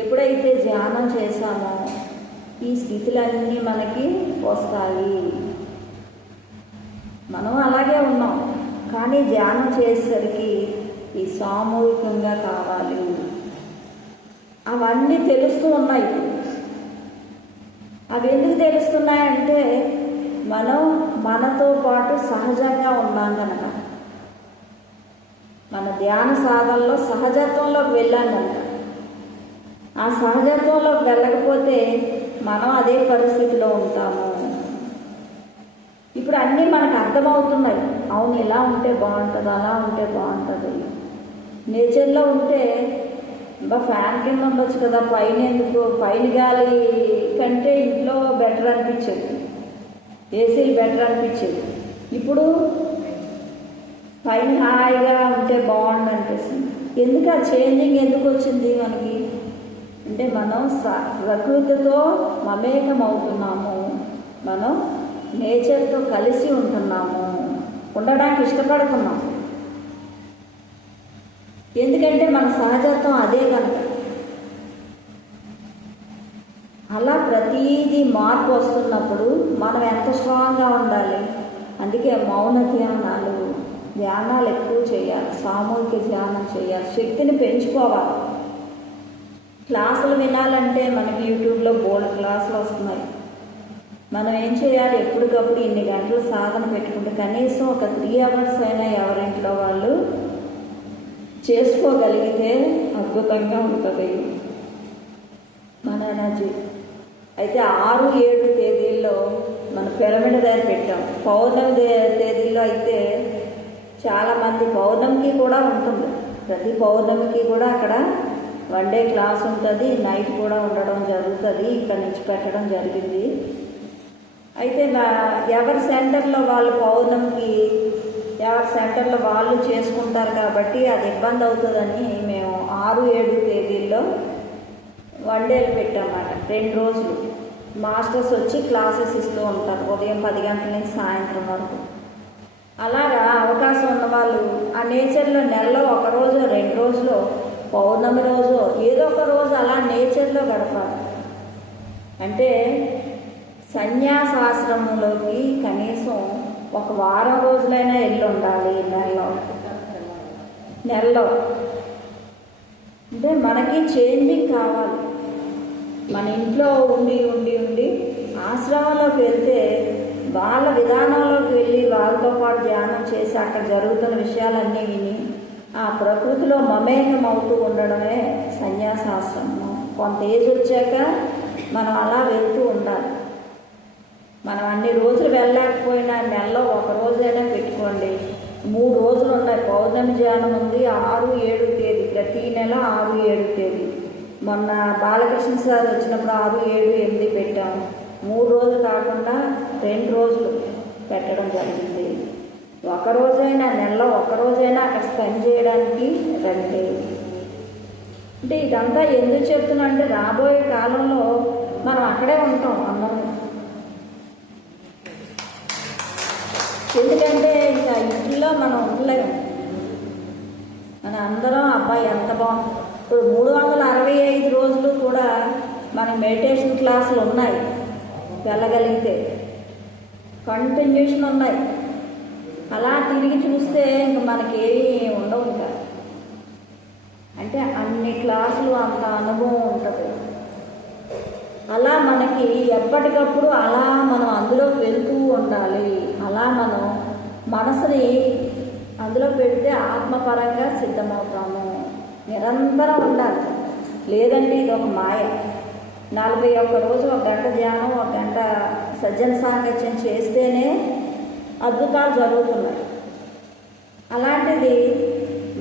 ఎప్పుడైతే ధ్యానం చేశామో ఈ స్థితులన్నీ మనకి వస్తాయి. మనం అలాగే ఉన్నాం, కానీ ధ్యానం చేసేసరికి ఈ సామూహికంగా కావాలి. అవన్నీ తెలుస్తూ ఉన్నాయి. అవి ఎందుకు తెలుస్తున్నాయంటే మనం మనతో పాటు సహజంగా ఉన్నాం కనుక. మన ధ్యాన సాధనలో సహజత్వంలోకి వెళ్ళానంట. ఆ సహజత్వంలోకి వెళ్ళకపోతే మనం అదే పరిస్థితిలో ఉంటాము. ఇప్పుడు అన్నీ మనకు అర్థమవుతున్నాయి. అవును, ఇలా ఉంటే బాగుంటుంది, అలా ఉంటే బాగుంటుంది. నేచర్లో ఉంటే ఫ్యాన్ కింద ఉండొచ్చు కదా, పైన ఎందుకు, పైన గాలి కంటే ఇంట్లో బెటర్ అనిపించేది, ఏసీలు బెటర్ అనిపించేది. ఇప్పుడు పైన హాయిగా ఉంటే బాగుండు అనిపిస్తుంది. ఎందుకు ఆ చేంజింగ్ ఎందుకు వచ్చింది మనకి అంటే, మనం ప్రకృతితో మమేకం అవుతున్నాము, మనం నేచర్తో కలిసి ఉంటున్నాము, ఉండడానికి ఇష్టపడుతున్నాము. ఎందుకంటే మన సహజత్వం అదే కనుక. అలా ప్రతీదీ మార్పు వస్తున్నప్పుడు మనం ఎంత స్ట్రాంగ్గా ఉండాలి. అందుకే మౌన ధ్యానాలు ఎక్కువ చేయాలి, సామూహిక ధ్యానం చేయాలి, శక్తిని పెంచుకోవాలి. క్లాసులు వినాలంటే మనకి యూట్యూబ్లో బోల్డ్ క్లాసులు వస్తున్నాయి. మనం ఏం చేయాలి, ఎప్పటికప్పుడు ఇన్ని గంటలు సాధన పెట్టుకుంటే కనీసం ఒక 3 hours అయినా ఎవరింట్లో వాళ్ళు చేసుకోగలిగితే అద్భుతంగా ఉంటుంది మన ఎనర్జీ. అయితే 6, 7 తేదీల్లో మన పిరమిడ్ దగ్గర పెట్టాం. పౌర్ణమి తేదీల్లో అయితే చాలామంది, పౌర్ణమికి కూడా ఉంటుంది, ప్రతి పౌర్ణమికి కూడా అక్కడ 1 day క్లాస్ ఉంటుంది, నైట్ కూడా ఉండడం జరుగుతుంది. ఇక్కడ నుంచి పెట్టడం జరిగింది. అయితే ఎవరి సెంటర్లో వాళ్ళు పౌర్ణమికి ఎవరి సెంటర్లో వాళ్ళు చేసుకుంటారు కాబట్టి అది ఇబ్బంది అవుతుందని మేము 6, 7 తేదీల్లో 1 day పెట్టామన్నమాట. 2 రోజులు మాస్టర్స్ వచ్చి క్లాసెస్ ఇస్తూ ఉంటారు, ఉదయం 10 గంటల నుంచి సాయంత్రం వరకు. అలాగా అవకాశం ఉన్నవాళ్ళు ఆ నేచర్లో నెలలో 1 రోజు 2 రోజులు, పౌర్ణమి రోజు ఏదో ఒక రోజు అలా నేచర్లో గడపాలి. అంటే సన్యాసాశ్రమంలోకి కనీసం 1 వారం రోజులైనా వెళ్ళి ఉండాలి నెలలో. అంటే మనకి చేంజింగ్ కావాలి. మన ఇంట్లో ఉండి ఉండి ఉండి ఆశ్రమంలోకి వెళ్తే వాళ్ళ విధానంలోకి వెళ్ళి వాళ్ళతో పాటు ధ్యానం చేసి అక్కడ జరుగుతున్న విషయాలన్నీ విని ఆ ప్రకృతిలో మమేకం అవుతూ ఉండడమే సన్యాసాశ్రమం. కొంత ఏజ్ వచ్చాక మనం అలా వెళ్తూ ఉండాలి. మనం అన్ని రోజులు వెళ్ళలేకపోయినా నెలలో 1 రోజైనా పెట్టుకోండి. 3 రోజులు ఉన్నాయి. పౌర్ణమి ధ్యానం ఉంది 6, 7 తేదీ, ప్రతి నెల 6, 7 తేదీ. మొన్న బాలకృష్ణ సార్ వచ్చినప్పుడు 6, 7, 8 పెట్టాము. 3 రోజులు కాకుండా 2 రోజులు పెట్టడం జరిగింది. 1 రోజైనా నెలలో 1 రోజైనా అక్కడ స్పెండ్ చేయడానికి రండి. అంటే ఇదంతా ఎందుకు చెప్తున్నా అంటే, రాబోయే కాలంలో మనం అక్కడే ఉంటాం అందరం. ఎందుకంటే ఇంకా ఇంట్లో మనం ఉండలేము. మన అందరం అబ్బాయి ఎంత బాగుంటుంది. ఇప్పుడు 365 రోజులు కూడా మనకి మెడిటేషన్ క్లాసులు ఉన్నాయి, వెళ్ళగలిగితే కంటిన్యూషన్ ఉన్నాయి. అలా తిరిగి చూస్తే ఇంక మనకి ఏమీ ఉండవు. ఇంకా అంటే అన్ని క్లాసులు అంత అనుభవం ఉంటుంది. అలా మనకి ఎప్పటికప్పుడు అలా మనం అందులోకి వెళ్తూ ఉండాలి. అలా మనం మనసుని అందులో పెడితే ఆత్మపరంగా సిద్ధమవుతాము. నిరంతరం ఉండాలి. లేదంటే ఇది ఒక మాయ. 41 రోజు 1 గంట ధ్యానం, 1 గంట సజ్జన సాంగత్యం చేస్తేనే అద్భుతాలు జరుగుతున్నాయి. అలాంటిది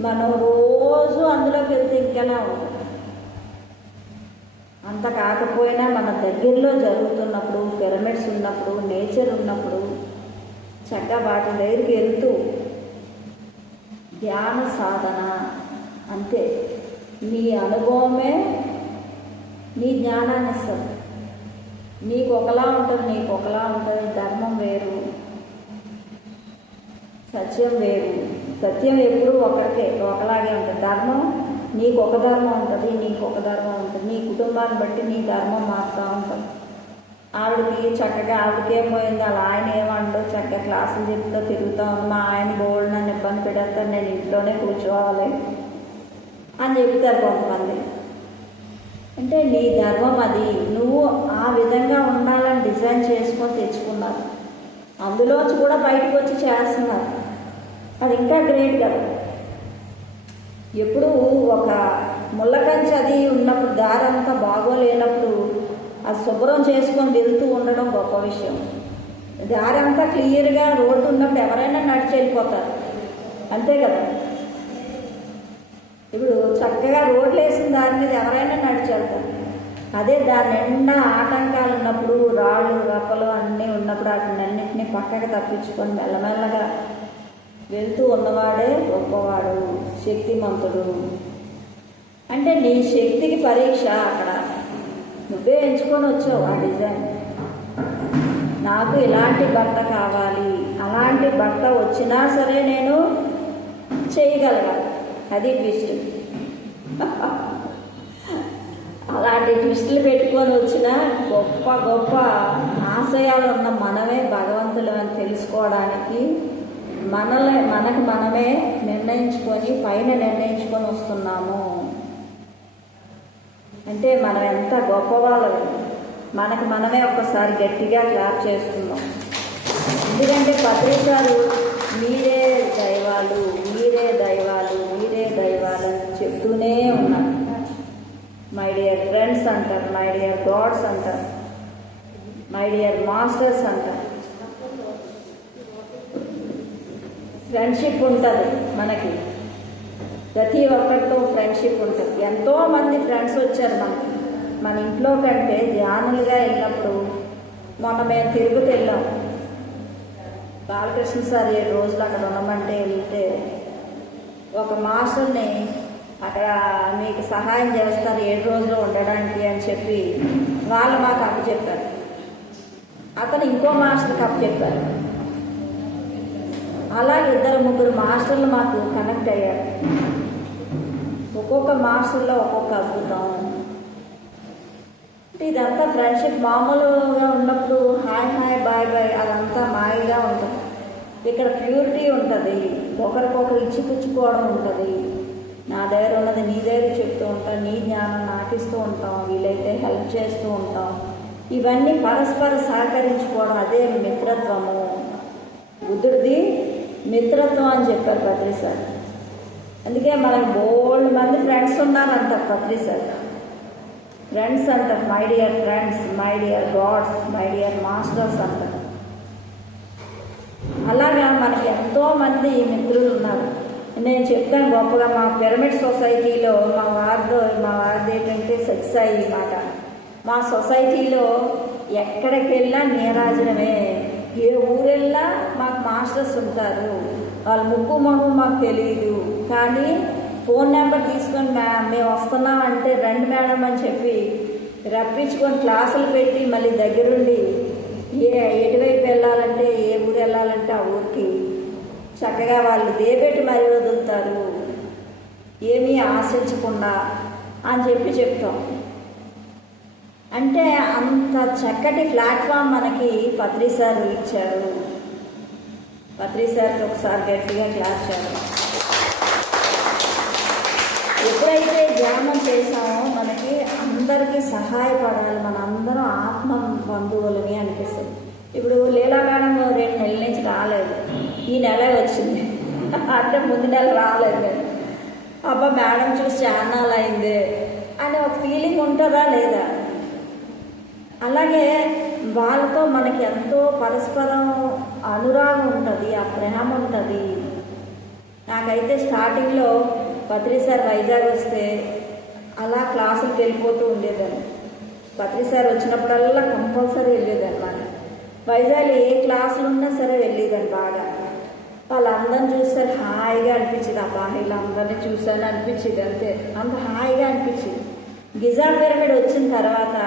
మనం రోజు అందులోకి వెళ్తే ఇంకెలా ఉంటుంది. అంత కాకపోయినా మన దగ్గరలో జరుగుతున్నప్పుడు, పిరమిడ్స్ ఉన్నప్పుడు, నేచర్ ఉన్నప్పుడు చక్కగా వాటి దగ్గరికి వెళ్తూ ధ్యాన సాధన అంతే. నీ అనుభవమే నీ జ్ఞానాన్ని ఇస్తుంది. నీకు ఒకలా ఉంటుంది, ధర్మం వేరు, సత్యం వేరు. సత్యం ఎప్పుడూ ఒకలాగే ఉంటుంది. ధర్మం నీకు ఒక ధర్మం ఉంటుంది, నీ కుటుంబాన్ని బట్టి నీ ధర్మం మారుతూ ఉంటుంది. ఆవిడకి చక్కగా ఆవిడకేం పోయింది, అలా ఆయన ఏమండో చక్కగా క్లాసులు చెప్తూ తిరుగుతూ ఉంది. మా ఆయన బోల్డ్ నన్ను ఇబ్బంది పెట్టేస్తాను, నేను ఇంట్లోనే కూర్చోవాలి అని చెప్తారు కొంతమంది. అంటే నీ ధర్మం అది, నువ్వు ఆ విధంగా ఉండాలని డిజైన్ చేసుకొని తెచ్చుకున్నారు. అందులోంచి కూడా బయటకు వచ్చి చేస్తున్నారు. అది ఇంకా గ్రేట్ కదా. ఎప్పుడు ఒక ముళ్ళకంచె అది ఉన్నప్పుడు దారంతా బాగోలేనప్పుడు అది శుభ్రం చేసుకొని వెళ్తూ ఉండడం గొప్ప విషయం. దారంతా క్లియర్గా రోడ్డు ఉన్నప్పుడు ఎవరైనా నడిచి వెళ్ళిపోతారు, అంతే కదా. ఇప్పుడు చక్కగా రోడ్లు వేసిన దారి మీద ఎవరైనా నడిచి వెళ్తారు. అదే దాని నిండా ఆటంకాలు ఉన్నప్పుడు, రాళ్ళు రప్పలు అన్నీ ఉన్నప్పుడు వాటినన్నింటినీ పక్కకి తప్పించుకొని మెల్లమెల్లగా వెళ్తూ ఉన్నవాడే గొప్పవాడు, శక్తిమంతుడు. అంటే నీ శక్తికి పరీక్ష అక్కడ. నువ్వే ఎంచుకొని వచ్చావు ఆ డిజైన్. నాకు ఇలాంటి భర్త కావాలి, అలాంటి భర్త వచ్చినా సరే నేను చేయగలగాలి. అది ట్విస్ట్. అలాంటి ట్విస్టులు పెట్టుకొని వచ్చిన గొప్ప గొప్ప ఆశయాలు ఉన్న మనమే భగవంతులు అని తెలుసుకోవడానికి మనకు మనమే నిర్ణయించుకొని పైన నిర్ణయించుకొని వస్తున్నాము. అంటే మనం ఎంత గొప్పవాళ్ళం. మనకు మనమే ఒక్కసారి గట్టిగా క్లాప్ చేసుకుందాం. ఎందుకంటే పత్రిసారు మీరే దైవాలు, మీరే దైవాలు, మీరే దైవాలు అని చెప్తూనే ఉన్నారు. మై డియర్ ఫ్రెండ్స్ అంటారు, మై డియర్ గాడ్స్ అంటారు, మై డియర్ మాస్టర్స్ అంటారు. ఫ్రెండ్షిప్ ఉంటుంది మనకి, ప్రతి ఒక్కరితో ఫ్రెండ్షిప్ ఉంటుంది. ఎంతోమంది ఫ్రెండ్స్ వచ్చారు మనకి. మన ఇంట్లో కంటే ధ్యానులుగా వెళ్ళినప్పుడు మొన్న మేము తిరుగుతూ వెళ్ళాం. బాలకృష్ణ సార్ 7 రోజులు అక్కడ ఉండమంటే వెళ్తే ఒక మాస్టర్ని అక్కడ మీకు సహాయం చేస్తారు 7 రోజులు ఉండడానికి అని చెప్పి వాళ్ళు మాకు అప్పచెప్పారు. అతను ఇంకో మాస్టర్కి అప్పచెప్పారు. అలాగే 2-3 మాస్టర్లు మాకు కనెక్ట్ అయ్యారు. ఒక్కొక్క మాస్టర్లో ఒక్కొక్క అద్భుతం. ఇదంతా ఫ్రెండ్షిప్. మామూలుగా ఉన్నప్పుడు హాయ్ హాయ్ బాయ్ బాయ్ అదంతా మాయగా ఉంటుంది. ఇక్కడ ప్యూరిటీ ఉంటుంది, ఒకరికొకరు ఇచ్చిపుచ్చుకోవడం ఉంటుంది. నా దగ్గర ఉన్నది నీ దగ్గర చెప్తూ ఉంటాం, నీ జ్ఞానం నాటిస్తూ ఉంటాం, వీలైతే హెల్ప్ చేస్తూ ఉంటాం. ఇవన్నీ పరస్పర సహకరించుకోవడం, అదే మిత్రత్వము. బుద్ధుడిది మిత్రత్వం అని చెప్పారు పత్రి సార్. అందుకే మనకు బోల్డ్ మంది ఫ్రెండ్స్ ఉన్నారంటారు పత్రి సార్. ఫ్రెండ్స్ అంటారు, my dear friends, my dear God's, my dear masters అంటారు. అలాగా మనకి ఎంతోమంది మిత్రులు ఉన్నారు. నేను చెప్తాను గొప్పగా మా పిరమిడ్ సొసైటీలో మా వారిది ఏంటంటే సత్సాయి మాట. మా సొసైటీలో ఎక్కడికి వెళ్ళినా నీరాజనమే. ఏ ఊరెళ్ళినా మాకు మాస్టర్స్ ఉంటారు. వాళ్ళ ముక్కు మొహం మాకు తెలియదు, కానీ ఫోన్ నెంబర్ తీసుకొని మేము వస్తున్నామంటే రండి మేడం అని చెప్పి రప్పించుకొని క్లాసులు పెట్టి మళ్ళీ దగ్గరుండి ఎటువైపు వెళ్ళాలంటే ఏ ఊరు వెళ్ళాలంటే ఆ ఊరికి చక్కగా వాళ్ళు దేబెట్టి మరీ వదులుతారు, ఏమీ ఆశించకుండా అని చెప్పి చెప్తాం. అంటే అంత చక్కటి ప్లాట్ఫామ్ మనకి పత్రి సార్ ఇచ్చారు. పత్రి సార్కి ఒకసారి గట్టిగా క్లాస్ చేద్దాం. ఎప్పుడైతే ధ్యానం చేసామో మనకి అందరికీ సహాయపడాలి, మన అందరం ఆత్మ బంధువులని అనిపిస్తుంది. ఇప్పుడు లీలా మేడం 2 నెలల నుంచి రాలేదు, ఈ నెల వచ్చింది. అంటే ముందు నెల రాలేదు. నేను అబ్బా మేడం చూసి చాన్నాళ్ళు అయింది అని ఒక ఫీలింగ్ ఉంటుందా లేదా? అలాగే వాళ్ళతో మనకి ఎంతో పరస్పరం అనురాగం ఉంటుంది, ఆ ప్రేమ ఉంటుంది. నాకైతే స్టార్టింగ్లో పత్రి సార్ వైజాగ్ వస్తే అలా క్లాసులకు వెళ్ళిపోతూ ఉండేదాన్ని. పత్రి సార్ వచ్చినప్పుడల్లా కంపల్సరీ వెళ్ళేదాన్ని. మన వైజాగ్లో ఏ క్లాసులు ఉన్నా సరే వెళ్ళేదాన్ని బాగా. వాళ్ళందరిని చూస్తారు హాయిగా అనిపించింది. అబ్బా వీళ్ళందరినీ చూసాను అనిపించింది, అంతే. అంత హాయిగా అనిపించింది. గిజా పిరమిడ్ వచ్చిన తర్వాత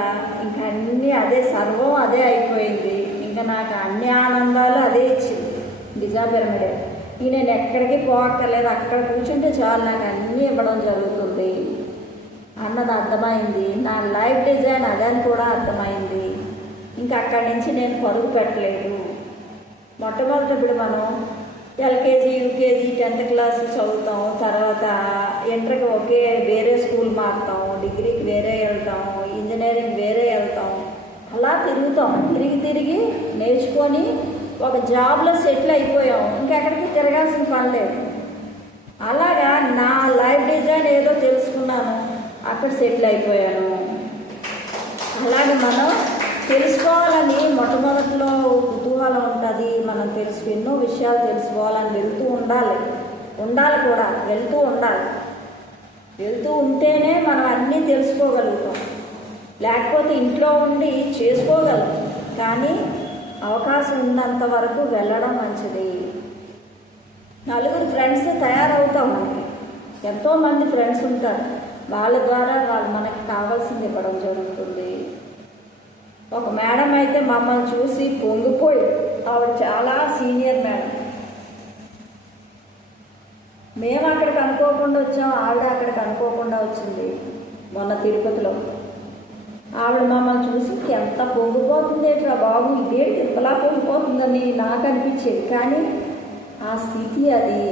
ఇంకా అన్నీ అదే, సర్వం అదే అయిపోయింది. ఇంకా నాకు అన్ని ఆనందాలు అదే ఇచ్చింది గిజా పిరమిడే. నేను ఎక్కడికి పోక్కర్లేదు, అక్కడ కూర్చుంటే చాలు నాకు అన్నీ ఇవ్వడం జరుగుతుంది అన్నది అర్థమైంది. నా లైఫ్ డిజైన్ అదని కూడా అర్థమైంది. ఇంకా అక్కడి నుంచి నేను పరుగు పెట్టలేదు. మొట్టమొదటి మనం ఎల్కేజీ, యూకేజీ, 10th క్లాస్ చదువుతాం, తర్వాత ఇంటర్కి వేరే స్కూల్ మారుతాం, డిగ్రీకి వేరే వెళ్తాం, ఇంజనీరింగ్ వేరే వెళ్తాం. అలా తిరుగుతాం. తిరిగి నేర్చుకొని ఒక జాబ్లో సెటిల్ అయిపోయాం. ఇంకెక్కడికి తిరగాల్సిన పని లేదు. అలాగా నా లైఫ్ డిజైన్ ఏదో తెలుసుకున్నాను, అక్కడ సెటిల్ అయిపోయాను. అలాగే మనం తెలుసుకోవాలని మొట్టమొదటిలో కుతూహలం ఉంటుంది. మనం ఎన్నో విషయాలు తెలుసుకోవాలని వెళ్తూ ఉండాలి కూడా, వెళ్తూ ఉంటేనే మనం అన్నీ తెలుసుకోగలుగుతాం. లేకపోతే ఇంట్లో ఉండి చేసుకోగలం, కానీ అవకాశం ఉన్నంత వరకు వెళ్ళడం మంచిది. నలుగురు ఫ్రెండ్స్ తయారవుతాం. మనకి ఎంతోమంది ఫ్రెండ్స్ ఉంటారు, వాళ్ళ ద్వారా వాళ్ళు మనకి కావాల్సింది ఇవ్వడం జరుగుతుంది. ఒక మేడం అయితే మమ్మల్ని చూసి పొంగిపోయి, ఆవిడ చాలా సీనియర్ మేడం, మేము అక్కడికి అనుకోకుండా వచ్చాం, ఆవిడ అక్కడికి అనుకోకుండా వచ్చింది. మొన్న తిరుపతిలో ఆవిడ మమ్మల్ని చూసి ఎంత పొంగిపోతుంది ఏంట్రా బాబు, ఇదేంటి ఇంతలా పొంగిపోతుందని నాకు అనిపించేది. కానీ ఆ స్థితి అది.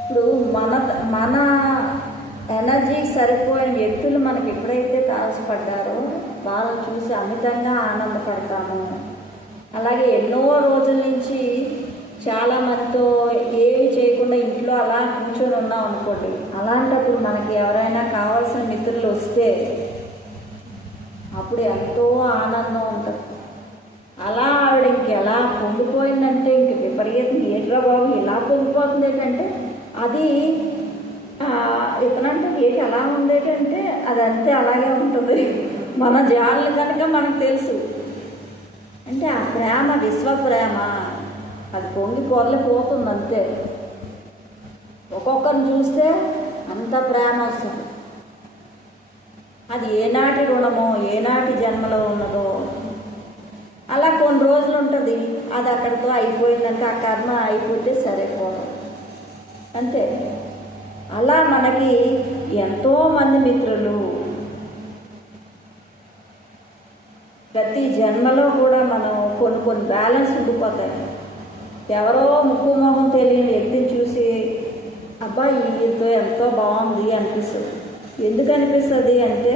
ఇప్పుడు మన ఎనర్జీకి సరిపోయిన వ్యక్తులు మనకి ఎప్పుడైతే తారసపడ్డారో వాళ్ళని చూసి అమితంగా ఆనందపడతాము. అలాగే ఎన్నో రోజుల నుంచి చాలా మందితో ఏమి చేయకుండా ఇంట్లో అలా కూర్చొని ఉన్నాం అనుకోండి, అలాంటప్పుడు మనకి ఎవరైనా కావాల్సిన మిత్రులు వస్తే అప్పుడు ఎంతో ఆనందం ఉంటుంది. అలా ఆవిడ ఇంకెలా పొంగిపోయిందంటే ఇంక విపరీతం, ఏంట్రా బాబు ఇలా పొంగిపోతుంది ఏంటంటే అది ఇతనంటే ఏంటి అలా ఉండేటంటే అదంతే అలాగే ఉంటుంది. మన జానులు కనుక మనకు తెలుసు. అంటే ఆ ప్రేమ విశ్వప్రేమ, అది పొంగిపోతుంది అంతే. ఒక్కొక్కరిని చూస్తే అంత ప్రేమ వస్తుంది. అది ఏనాటి రుణమో, ఏనాటి జన్మలో ఉన్నదో అలా కొన్ని రోజులు ఉంటుంది. అది అక్కడితో అయిపోయిందంటే ఆ కర్మ అయిపోతే సరిపోదు అంతే. అలా మనకి ఎంతోమంది మిత్రులు ప్రతి జన్మలో కూడా మనం కొన్ని బ్యాలెన్స్ ఉండిపోతాయి. ఎవరో ముక్కు మొహం తెలియని వ్యక్తిని చూసి అబ్బాయి ఈతో ఎంతో బాగుంది అనిపిస్తుంది. ఎందుకు అనిపిస్తుంది అంటే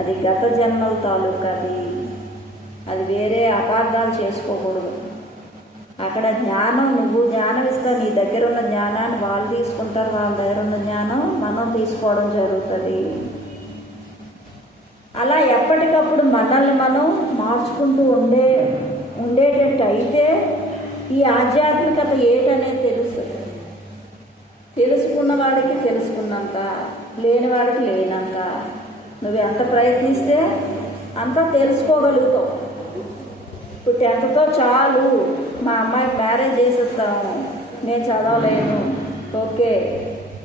అది గత జన్మల తాలూకా, అది వేరే అపార్థాలు చేసుకోకూడదు. అక్కడ జ్ఞానం, నువ్వు జ్ఞానం ఇస్తావు, నీ దగ్గర ఉన్న జ్ఞానాన్ని వాళ్ళు తీసుకుంటారు, వాళ్ళ దగ్గర ఉన్న జ్ఞానం మనం తీసుకోవడం జరుగుతుంది. అలా ఎప్పటికప్పుడు మనల్ని మనం మార్చుకుంటూ ఉండేటట్టు అయితే ఈ ఆధ్యాత్మికత ఏటనేది తెలుస్తుంది. తెలుసుకున్న వాడికి తెలుసుకున్నంత, లేని వాడికి లేనంత. నువ్వు ఎంత ప్రయత్నిస్తే అంత తెలుసుకోగలుగుతావు. ఇప్పుడు 10తో చాలు, మా అమ్మాయికి మ్యారేజ్ చేసేస్తాము, నేను చదవలేను, ఓకే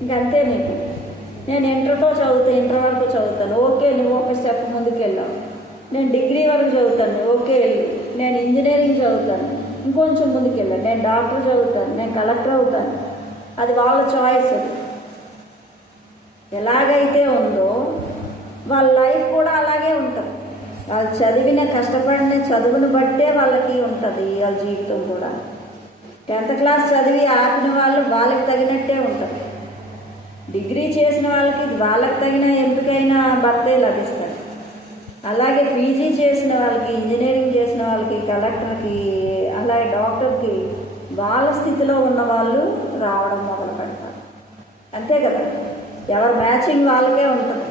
ఇంకంతే. నేను ఇంటర్తో ఇంటర్ వరకు చదువుతాను, ఓకే నువ్వు ఒక స్టెప్ ముందుకు వెళ్ళావు. నేను డిగ్రీ వరకు చదువుతాను, ఓకే వెళ్ళు. నేను ఇంజనీరింగ్ చదువుతాను, ఇంకొంచెం ముందుకు వెళ్ళాను. నేను డాక్టర్ చదువుతాను, నేను కలెక్టర్ అవుతాను, అది వాళ్ళ చాయిస్. ఎలాగైతే ఉందో వాళ్ళ లైఫ్ కూడా అలాగే ఉంటుంది. వాళ్ళు చదివిన కష్టపడిన చదువును బట్టే వాళ్ళకి ఉంటుంది వాళ్ళ జీవితం కూడా. 10th క్లాస్ చదివి ఆపిన వాళ్ళు వాళ్ళకి తగినట్టే ఉంటుంది. డిగ్రీ చేసిన వాళ్ళకి తగిన ఎంపికైన భర్తే లభిస్తారు. అలాగే పీజీ చేసిన వాళ్ళకి, ఇంజనీరింగ్ చేసిన వాళ్ళకి, కలెక్టర్కి, అలాగే డాక్టర్కి వాళ్ళ స్థితిలో ఉన్న వాళ్ళు రావడం మొదలు పెడతారు. అంతే కదా, ఎవరి మ్యాచింగ్ వాళ్ళకే ఉంటుంది.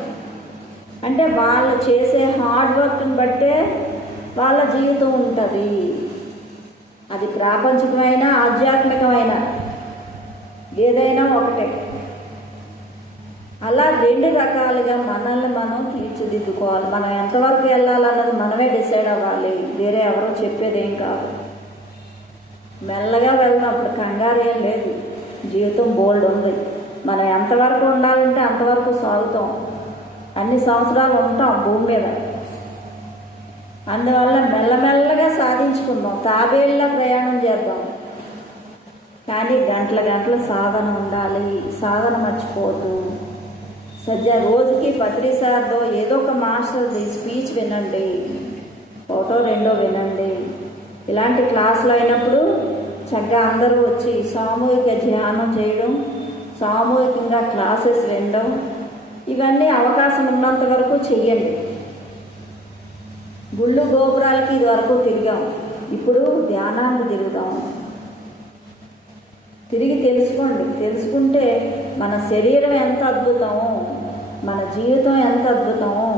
అంటే వాళ్ళు చేసే హార్డ్ వర్క్ని బట్టే వాళ్ళ జీవితం ఉంటుంది. అది ప్రాపంచికమైన, ఆధ్యాత్మికమైన ఏదైనా ఒకటే. అలా 2 రకాలుగా మనల్ని మనం తీర్చిదిద్దుకోవాలి. మనం ఎంతవరకు వెళ్ళాలన్నది మనమే డిసైడ్ అవ్వాలి, వేరే ఎవరో చెప్పేదేం కాదు. మెల్లగా వెళ్దాం, అప్పుడు కంగారు ఏం లేదు. జీవితం బోల్డ్ ఉంది. మనం ఎంతవరకు ఉండాలంటే అంతవరకు సాగుతాం. అన్ని సంవత్సరాలు ఉంటాం భూమి మీద. అందువల్ల మెల్లమెల్లగా సాధించుకుందాం, తాబేళ్ళ ప్రయాణం చేద్దాం. కానీ గంటల సాధన ఉండాలి, సాధన మర్చిపోవద్దు. రోజుకి 10 సార్లు ఏదో ఒక మాస్టర్ది స్పీచ్ వినండి, ఒకటో రెండో వినండి. ఇలాంటి క్లాసులు అయినప్పుడు చక్కగా అందరూ వచ్చి సామూహిక ధ్యానం చేయడం, సామూహికంగా క్లాసెస్ వినడం, ఇవన్నీ అవకాశం ఉన్నంత వరకు చెయ్యండి. గుళ్ళు గోపురాలకి ఇది వరకు తిరిగాం, ఇప్పుడు ధ్యానాన్ని తిరుగుదాం. తిరిగి తెలుసుకోండి. తెలుసుకుంటే మన శరీరం ఎంత అద్భుతమో, మన జీవితం ఎంత అద్భుతమో,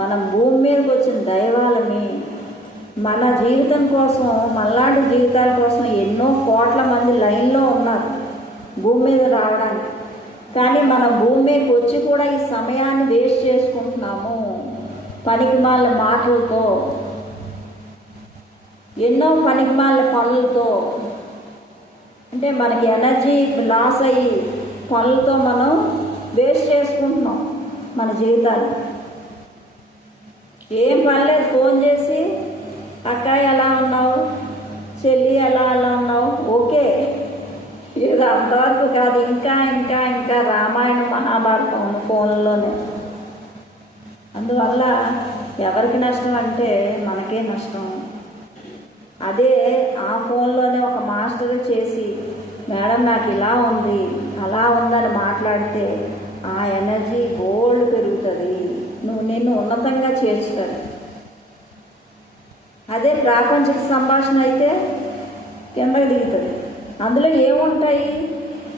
మనం భూమి మీదకి వచ్చిన దైవాలని, మన జీవితం కోసం, మనలాంటి జీవితాల కోసం ఎన్నో కోట్ల మంది లైన్లో ఉన్నారు భూమి మీద రావడానికి. కానీ మనం భూమి మీదకి వచ్చి కూడా ఈ సమయాన్ని వేస్ట్ చేసుకుంటున్నాము పనికిమాల మాటలతో, ఎన్నో పనికిమాల పనులతో. అంటే మనకి ఎనర్జీ లాస్ అయ్యి పనులతో మనం వేస్ట్ చేసుకుంటున్నాం మన జీవితాన్ని. ఏం పర్లేదు, ఫోన్ చేసి అక్క ఎలా ఉన్నావు, చెల్లి ఎలా ఉన్నావు, ఓకే, ఇది అంతవరకు కాదు. ఇంకా ఇంకా ఇంకా రామాయణ మహాభారతం ఫోన్లోనే. అందువల్ల ఎవరికి నష్టం అంటే మనకే నష్టం. అదే ఆ ఫోన్లోనే ఒక మాస్టర్ చేసి, మేడం నాకు ఇలా ఉంది అలా ఉందని మాట్లాడితే ఆ ఎనర్జీ గోల్డ్ పెరుగుతుంది, నిన్ను ఉన్నతంగా చేర్చుతుంది. అదే ప్రాపంచిక సంభాషణ అయితే కిందకి దిగుతుంది. అందులో ఏముంటాయి?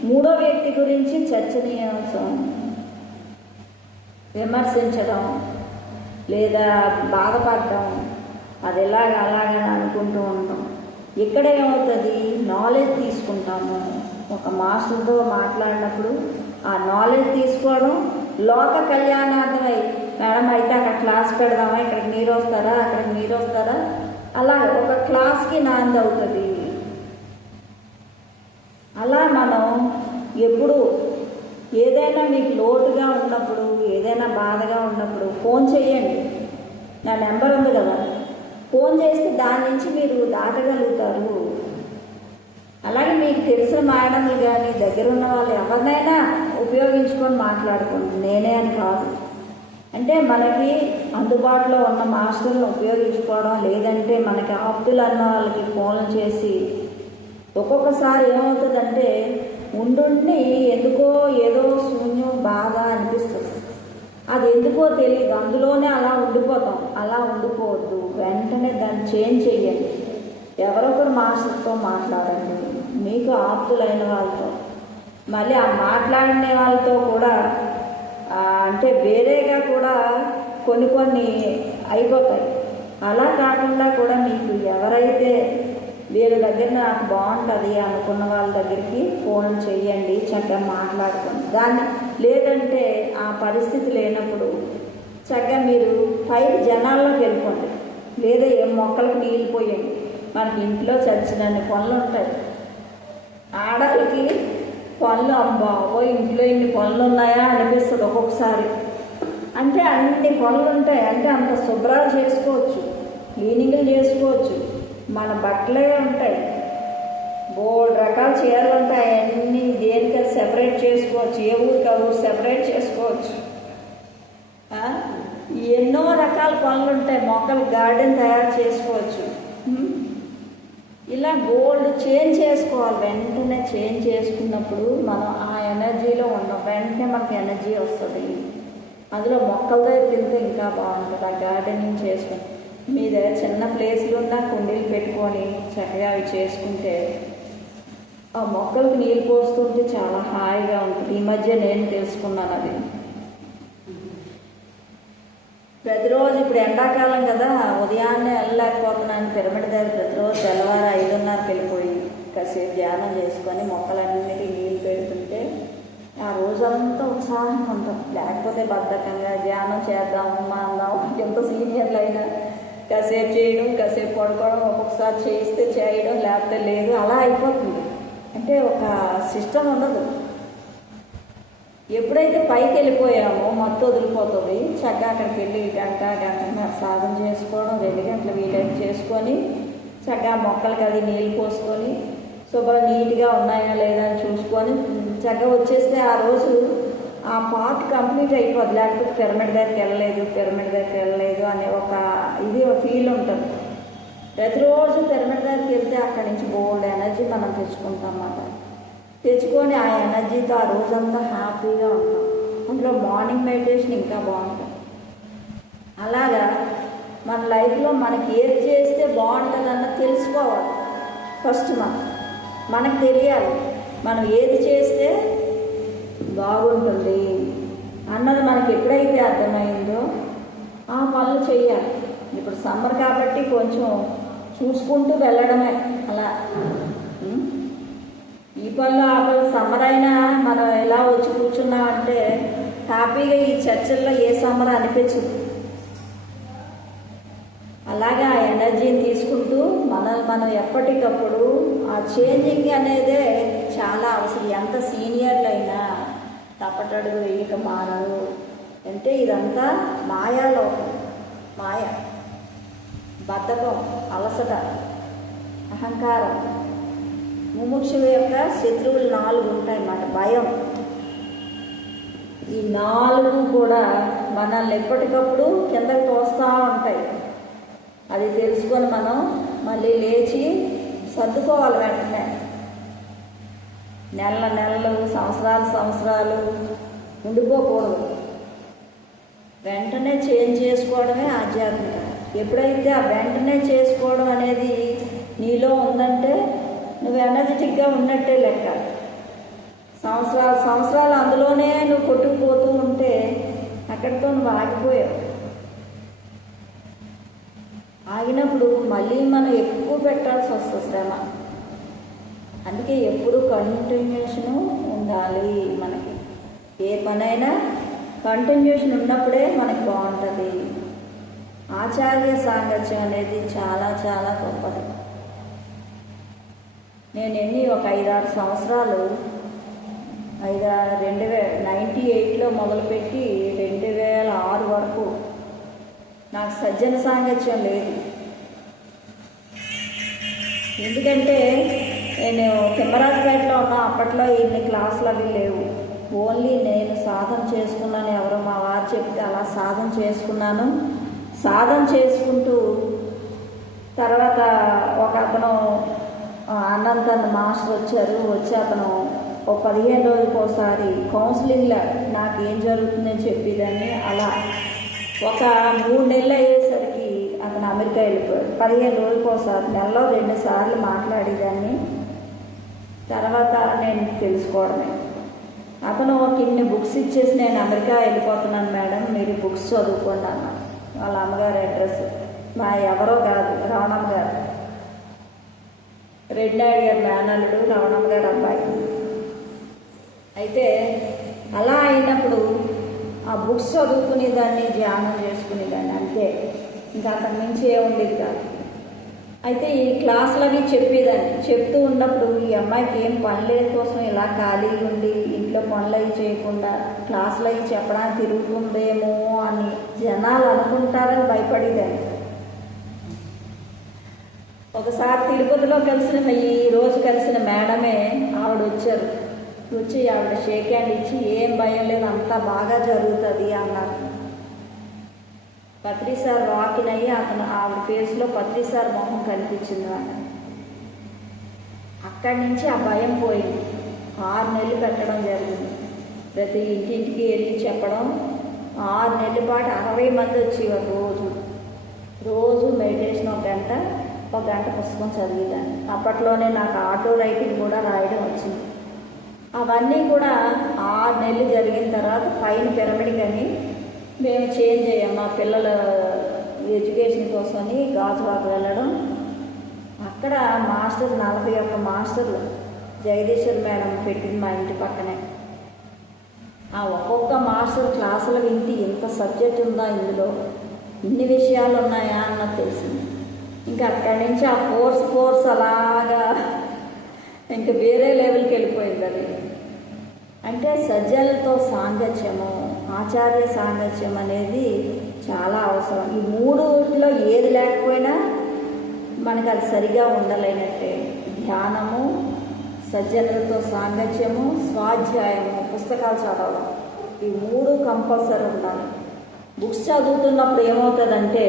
మూడో వ్యక్తి గురించి చర్చనీయాంశం, విమర్శించడం లేదా బాధపడడం, అది అలాగని అనుకుంటూ ఉంటాం. ఇక్కడ ఏమవుతుంది? నాలెడ్జ్ తీసుకుంటాము. ఒక మాస్టర్తో మాట్లాడినప్పుడు ఆ నాలెడ్జ్ తీసుకోవడం లోక కళ్యాణార్థమై, మేడం అయితే అక్కడ క్లాస్ పెడదామా, ఇక్కడికి మీరు వస్తారా, అక్కడికి మీరు వస్తారా, అలా ఒక క్లాస్కి నాంది అవుతుంది. అలా మనం ఎప్పుడు ఏదైనా మీకు లోటుగా ఉన్నప్పుడు, ఏదైనా బాధగా ఉన్నప్పుడు ఫోన్ చేయండి. నా నెంబర్ ఉంది కదా, ఫోన్ చేస్తే దాని నుంచి మీరు దాటగలుగుతారు. అలాగే మీకు తెలిసిన మేడంలు కానీ దగ్గర ఉన్న వాళ్ళు ఎవరినైనా ఉపయోగించుకొని మాట్లాడుకోండి, నేనే అని కాదు. అంటే మనకి అందుబాటులో ఉన్న మాస్టర్లను ఉపయోగించుకోవడం, లేదంటే మనకి ఆప్తులు అన్న వాళ్ళకి ఫోన్లు చేసి. ఒక్కొక్కసారి ఏమవుతుందంటే ఉండుండి ఎందుకో ఏదో శూన్యం బాధ అనిపిస్తుంది. అది ఎందుకో తెలియదు, అందులోనే అలా ఉండిపోతాం. అలా ఉండిపోవద్దు, వెంటనే దాన్ని చేంజ్ చెయ్యండి. ఎవరొకరు మాస్టర్తో మాట్లాడండి, మీకు ఆప్తులైన వాళ్ళతో. మళ్ళీ ఆ మాట్లాడిన వాళ్ళతో కూడా అంటే వేరేగా కూడా కొన్ని అయిపోతాయి. అలా కాకుండా కూడా మీకు ఎవరైతే వీళ్ళ దగ్గర నాకు బాగుంటుంది అనుకున్న వాళ్ళ దగ్గరికి ఫోన్ చేయండి, చక్కగా మాట్లాడుకోండి. దాన్ని లేదంటే ఆ పరిస్థితి లేనప్పుడు చక్కగా మీరు పైకి జనాల్లోకి వెళ్ళిపోండి, లేదా ఏ మొక్కలకు నీళ్ళు పోయండి. మనకి ఇంట్లో చచ్చినన్ని పనులు ఉంటాయి. ఆడవాళ్ళకి పనులు అబ్బాబో ఇంట్లో ఇన్ని పనులు ఉన్నాయా అనిపిస్తుంది ఒక్కొక్కసారి. అంటే అన్ని పనులు ఉంటాయి. అంటే అంత శుభ్రాలు చేసుకోవచ్చు, క్లీనింగ్లు చేసుకోవచ్చు, మన బట్టలే ఉంటాయి, బోల్డ్ రకాల చీరలు ఉంటాయి. అన్నీ దేనికది సెపరేట్ చేసుకోవచ్చు, ఏ ఊరికి ఆ ఊరు సెపరేట్ చేసుకోవచ్చు. ఎన్నో రకాల పనులు ఉంటాయి. మొక్కలు గార్డెన్ తయారు చేసుకోవచ్చు. ఇలా గోల్డ్ చేంజ్ చేసుకోవాలి. వెంటనే చేంజ్ చేసుకున్నప్పుడు మనం ఆ ఎనర్జీలో ఉన్నాం, వెంటనే మనకి ఎనర్జీ వస్తుంది. అందులో మొక్కలతో తింటే ఇంకా బాగుంటుంది. ఆ గార్డెనింగ్ చేసుకుని మీ దగ్గర చిన్న ప్లేస్లు ఉన్నా కుండీలు పెట్టుకొని చక్కగా అవి చేసుకుంటే ఆ మొక్కలకు నీళ్ళు పోస్తుంటే చాలా హాయిగా ఉంటుంది. ఈ మధ్య నేను తెలుసుకున్నాను అది. ప్రతిరోజు ఇప్పుడు ఎండాకాలం కదా, ఉదయాన్నే వెళ్ళలేకపోతున్నాను పిరమిడ్ దగ్గర. ప్రతిరోజు తెల్లవారు 5:30కి వెళ్ళిపోయి కాసేపు ధ్యానం చేసుకొని మొక్కలన్నిటికీ నీళ్ళు పెడుతుంటే ఆ రోజంతా ఉత్సాహంగా ఉంటాం. లేకపోతే బద్ధకంగా ధ్యానం చేద్దాము మాందాం, ఎంత సీనియర్లు అయినా కాసేపు చేయడం, కాసేపు పడుకోవడం, ఒక్కొక్కసారి చేయిస్తే చేయడం, లేకపోతే లేదు, అలా అయిపోతుంది. అంటే ఒక సిస్టమ్ ఉండదు. ఎప్పుడైతే పైకి వెళ్ళిపోయామో మొత్తం వదిలిపోతుంది. చక్కగా అక్కడికి వెళ్ళి గంటన్నర సాధన చేసుకోవడం, 2 గంటలు వీలైతే చేసుకొని చక్కగా మొక్కలకి అది నీళ్ళు పోసుకొని శుభ్రం నీట్గా ఉన్నాయా లేదా అని చూసుకొని చక్కగా వచ్చేస్తే ఆ రోజు ఆ పార్ట్ కంప్లీట్ అయిపోద్ది. లేకపోతే పిరమిడ్ దగ్గరికి వెళ్ళలేదు అనే ఒక ఫీల్ ఉంటుంది. ప్రతిరోజు పిరమిడ్ దగ్గరికి వెళ్తే అక్కడి నుంచి బోల్డ్ ఎనర్జీ మనం తెచ్చుకుంటాం అన్నమాట. తెచ్చుకొని ఆ ఎనర్జీతో ఆ రోజంతా హ్యాపీగా ఉంటాం. అందులో మార్నింగ్ మెడిటేషన్ ఇంకా బాగుంటుంది. అలాగా మన లైఫ్లో మనకి ఏది చేస్తే బాగుంటుందన్న తెలుసుకోవాలి. ఫస్ట్ మనకు తెలియాలి. మనం ఏది చేస్తే బాగుంటుంది అన్నది మనకి ఎప్పుడైతే అర్థమైందో ఆ పనులు చేయాలి. ఇప్పుడు సమ్మర్ కాబట్టి కొంచెం చూసుకుంటూ వెళ్ళడమే అలా. ఈ పనులు ఆ పనులు సమ్మర్ అయినా మనం ఎలా వచ్చి కూర్చున్నామంటే హ్యాపీగా ఈ చర్చల్లో ఏ సమ్మర్ అనిపించదు. అలాగే ఆ ఎనర్జీని తీసుకుంటూ మనం ఎప్పటికప్పుడు ఆ చేంజింగ్ అనేదే చాలా అవసరం. ఎంత సీనియర్లు అయినా తప్పటడుగు వేయక మారరు. అంటే ఇదంతా మాయాలోకం, మాయ, బద్ధకం, అలసట, అహంకారం. ముముక్షువు యొక్క శత్రువులు 4 ఉంటాయన్నమాట. భయం. ఈ 4 కూడా మనల్ని ఎప్పటికప్పుడు కిందకి తోస్తూ ఉంటాయి. అది తెలుసుకొని మనం మళ్ళీ లేచి సర్దుకోవాలి. వెంటనే నెలలు సంవత్సరాలు ఉండిపోకూడదు. వెంటనే చేంజ్ చేసుకోవడమే ఆధ్యాత్మికత. ఎప్పుడైతే ఆ వెంటనే చేసుకోవడం అనేది నీలో ఉందంటే నువ్వు ఎనర్జెటిక్గా ఉన్నట్టే లెక్క. సంవత్సరాలు అందులోనే నువ్వు కొట్టుకుపోతూ ఉంటే అక్కడితో నువ్వు ఆగిపోయావు. ఆగినప్పుడు మళ్ళీ మనం ఎక్కువ పెట్టాల్సి వస్తుంది శ్రమ. అందుకే ఎప్పుడు కంటిన్యూషను ఉండాలి. మనకి ఏ పనైనా కంటిన్యూషన్ ఉన్నప్పుడే మనకి బాగుంటుంది. ఆచార్య సాంగత్యం అనేది చాలా చాలా గొప్పది. నేను ఒక 5-6 సంవత్సరాలు 98లో మొదలుపెట్టి 2006 వరకు నాకు సజ్జన సాంగత్యం లేదు. ఎందుకంటే నేను తిమ్మరాజపేటలో ఉన్నా. అప్పట్లో ఇన్ని క్లాసులు అవి లేవు. ఓన్లీ నేను సాధన చేసుకున్నాను. ఎవరో మా వారు చెప్తే అలా సాధన చేసుకున్నాను. సాధన చేసుకుంటూ తర్వాత ఒక అతను అనంతన్ మాస్టర్ వచ్చి అతను ఒక 15 రోజులకు ఒకసారి కౌన్సిలింగ్లో నాకు ఏం జరుగుతుందని చెప్పేదాన్ని. అలా ఒక 3 నెలలు అయ్యేసరికి అతను అమెరికా వెళ్ళిపోయాడు. 15 రోజులకు ఒకసారి, నెలలో 2 సార్లు మాట్లాడేదాన్ని. తర్వాత నేను తెలుసుకోవడమే. అతను ఇన్ని బుక్స్ ఇచ్చేసి నేను అమెరికా వెళ్ళిపోతున్నాను మేడం, మీరు బుక్స్ చదువుకోండి అన్న. వాళ్ళ అమ్మగారి అడ్రస్ మా ఎవరో కాదు, రవణమ్మ గారు, రెడ్డాడి గారి మేనల్లుడు, రవణమ్మ గారు అబ్బాయి. అయితే అలా అయినప్పుడు ఆ బుక్స్ చదువుకునేదాన్ని, ధ్యానం చేసుకునేదాన్ని, అంతే. ఇంకా అంతకు మించి ఏముండేది కాదు. అయితే ఈ క్లాసులు అవి చెప్పేదాన్ని. చెప్తూ ఉన్నప్పుడు ఈ అమ్మాయికి ఏం పనులేని కోసం ఇలా ఖాళీగా ఉండి ఇంట్లో పనులు అవి చేయకుండా క్లాసులు అవి చెప్పడానికి తిరుగుతుందేమో అని జనాలు అనుకుంటారని భయపడేదాన్ని. ఒకసారి తిరుపతిలో కలిసిన మేడమే ఆవిడ వచ్చి ఆవిడ షేక్ హ్యాండ్ ఇచ్చి ఏం భయం లేదు, అంతా బాగా జరుగుతుంది అన్నారు. పత్రి సార్ వాకిన్ అయ్యి ఆవిడ ఫేస్లో పత్రి సార్ మొహం కనిపించింది. అక్కడి నుంచి ఆ భయం పోయింది. 6 నెలలు పెట్టడం జరిగింది. ప్రతి ఇంటింటికి వెళ్ళి చెప్పడం. 6 నెలల పాటు 60 మంది వచ్చేవారు. రోజు మెడిటేషన్ 1 గంట పుస్తకం చదివేదాన్ని. అప్పట్లోనే నాకు ఆటో రైటింగ్ కూడా రాయడం వచ్చింది. అవన్నీ కూడా 6 నెలలు జరిగిన తర్వాత పైన పిరమిడ్ కానీ మేము చేంజ్ అయ్యాం. మా పిల్లల ఎడ్యుకేషన్ కోసమని గాజువాకు వెళ్ళడం. అక్కడ మాస్టర్ 41 మాస్టర్లు జగదీశ్వర్ మేడం పెట్టింది మా ఇంటి పక్కనే. ఆ ఒక్కొక్క మాస్టర్ క్లాసులు వింటి ఇంత సబ్జెక్ట్ ఉందా, ఇందులో ఇన్ని విషయాలు ఉన్నాయా అన్నది తెలిసింది. ఇంకా అక్కడి నుంచి ఆ ఫోర్స్ అలాగా ఇంకా వేరే లెవెల్కి వెళ్ళిపోయింది. అది అంటే సజ్జలతో సాంగత్యము, ఆచార్య సాంగత్యం అనేది చాలా అవసరం. ఈ 3లో ఏది లేకపోయినా మనకు అది సరిగా ఉండలేనట్టే. ధ్యానము, సజ్జనులతో సాంగత్యము, స్వాధ్యాయము, పుస్తకాలు చదవడం, ఈ 3 కంపల్సరీ ఉండాలి. బుక్స్ చదువుతున్నప్పుడు ఏమవుతుందంటే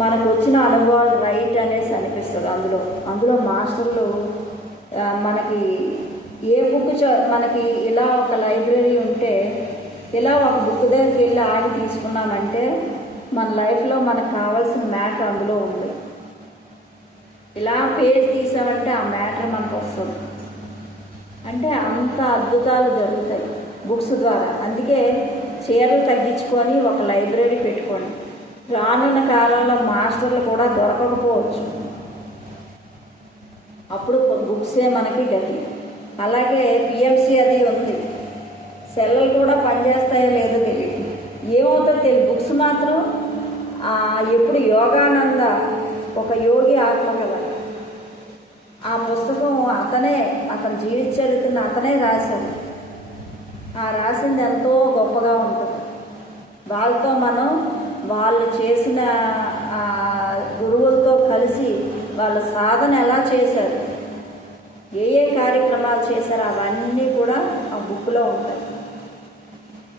మనకు వచ్చిన అనుభవాలు రైట్ అనేసి అనిపిస్తుంది. అందులో మాస్టర్లు మనకి ఏ బుక్ మనకి ఇలా ఒక లైబ్రరీ ఉంటే ఇలా ఒక బుక్ దగ్గరికి వెళ్ళి ఆగి తీసుకున్నామంటే మన లైఫ్లో మనకు కావాల్సిన మ్యాటర్ అందులో ఉంది. ఇలా పేజ్ తీసామంటే ఆ మ్యాటర్ మనకు వస్తుంది. అంటే అంత అద్భుతాలు జరుగుతాయి బుక్స్ ద్వారా. అందుకే చీరలు తగ్గించుకొని ఒక లైబ్రరీ పెట్టుకోండి. రానున్న కాలంలో మాస్టర్లు కూడా దొరకకపోవచ్చు, అప్పుడు బుక్సే మనకి గతి. అలాగే పిఎంసి అది ఉంది, సెల్లలు కూడా పనిచేస్తాయో లేదో తెలియదు, ఏమవుతుందో తెలియదు. బుక్స్ మాత్రం ఎప్పుడు యోగానంద ఒక యోగి ఆత్మకథ, ఆ పుస్తకం అతను జీవించగలుగుతున్న అతనే రాశాడు. ఆ రాసింది ఎంతో గొప్పగా ఉంటుంది. వాళ్ళతో మనం వాళ్ళు చేసిన గురువులతో కలిసి వాళ్ళ సాధన ఎలా చేశారు, ఏ కార్యక్రమాలు చేశారు, అవన్నీ కూడా ఆ బుక్లో ఉంటాయి.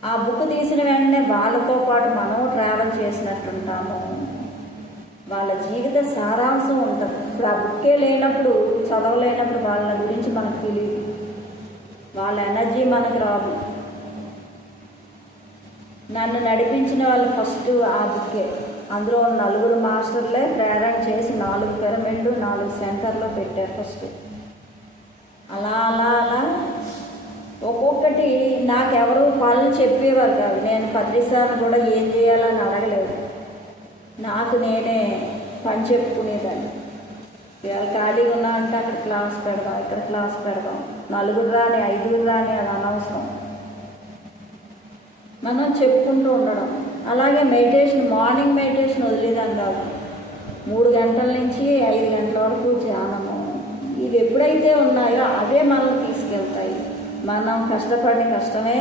ఆ బుక్ తీసిన వెంటనే వాళ్ళతో పాటు మనం ట్రావెల్ చేసినట్టుంటాము. వాళ్ళ జీవిత సారాంశం ఉంటుంది. ఇప్పుడు ఆ బుక్కే లేనప్పుడు, చదవలేనప్పుడు వాళ్ళ గురించి మనకు తెలియదు, వాళ్ళ ఎనర్జీ మనకు రాదు. నన్ను నడిపించిన వాళ్ళు ఫస్ట్ ఆ బుక్కే. అందులో 4 మాస్టర్లే ప్రేరణ చేసి 4 పిరమిడ్లు 4 సెంటర్లో పెట్టారు ఫస్ట్. అలా అలా అలా ఒక్కొక్కటి నాకెవరు పనులు చెప్పేవారు కాదు. నేను పత్రిసార్లు కూడా ఏం చేయాలని అడగలేదు, నాకు నేనే పని చెప్పుకునేదాన్ని. ఇవాళ ఖాళీగా ఉన్నా అంటే అక్కడ క్లాస్ పెడదాం, ఇక్కడ క్లాస్ పెడదాం, 4 రాని 5 రాని అది అనవసరం, మనం చెప్పుకుంటూ ఉండడం. అలాగే మెడిటేషన్, మార్నింగ్ మెడిటేషన్ వదిలేదాన్ని కాదు. 3 గంటల నుంచి 5 గంటల వరకు ధ్యానము. ఇవి ఎప్పుడైతే ఉన్నాయో అవే మనల్ని తీసుకెళ్తాయి. మనం కష్టపడిన కష్టమే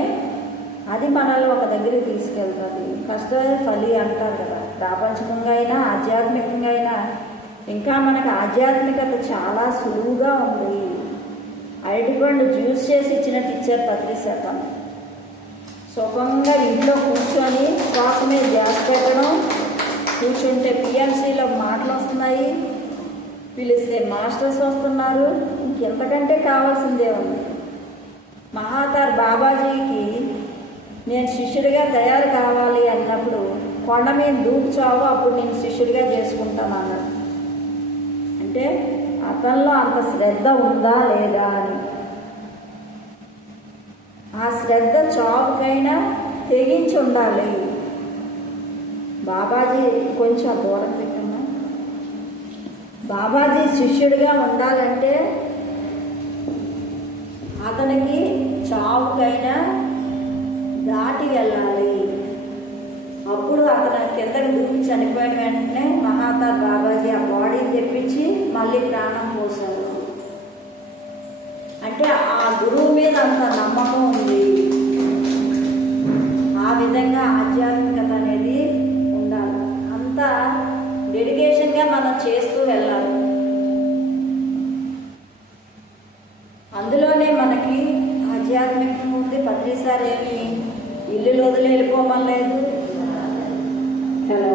అది మనల్ని ఒక దగ్గరికి తీసుకెళ్తుంది. కష్టమే ఫలి అంటారు కదా. ప్రాపంచికంగా అయినా ఆధ్యాత్మికంగా అయినా ఇంకా మనకు ఆధ్యాత్మికత చాలా సులువుగా ఉంది. అరటిపండు జ్యూస్ చేసి ఇచ్చినట్టు ఇచ్చారు పత్రిశాతం. సుఖంగా ఇంట్లో కూర్చొని శ్వాస మీద ధ్యాస పెట్టడం, కూర్చుంటే పిఎంసీలో మాటలు వస్తున్నాయి, పిలిస్తే మాస్టర్స్ వస్తున్నారు. ఇంకెంతకంటే కావాల్సిందే ఉంది. మహాతార్ బాబాజీకి నేను శిష్యుడిగా తయారు కావాలి అన్నప్పుడు కొండ మీద దూకుచావు, అప్పుడు నేను శిష్యుడిగా చేసుకుంటాను అన్నాడు. అంటే అతనిలో అంత శ్రద్ధ ఉందా లేదా అని. ఆ శ్రద్ధ చావుకైనా తెగించి ఉండాలి. బాబాజీ కొంచెం దూరం పెట్టమ్మా. బాబాజీ శిష్యుడిగా ఉండాలంటే అతనికి చావుకైనా దాటి వెళ్ళాలి. అప్పుడు అతను కిందకి దూకి చనిపోయిన వెంటనే మహాతార్ బాబాజీ ఆ బాడీని తెప్పించి మళ్ళీ ప్రాణం పోశారు. అంటే ఆ గురువు మీద అంత నమ్మకం ఉంది. ఆ విధంగా ఆధ్యాత్మికత అనేది ఉండాలి. అంత డెడికేషన్గా మనం చేస్తూ వెళ్ళాలి. అందులోనే మనకి ఆధ్యాత్మికత ఉంది. పత్రిసారి ఏమి ఇల్లు వదిలి వెళ్ళిపోమలేదు. హలో,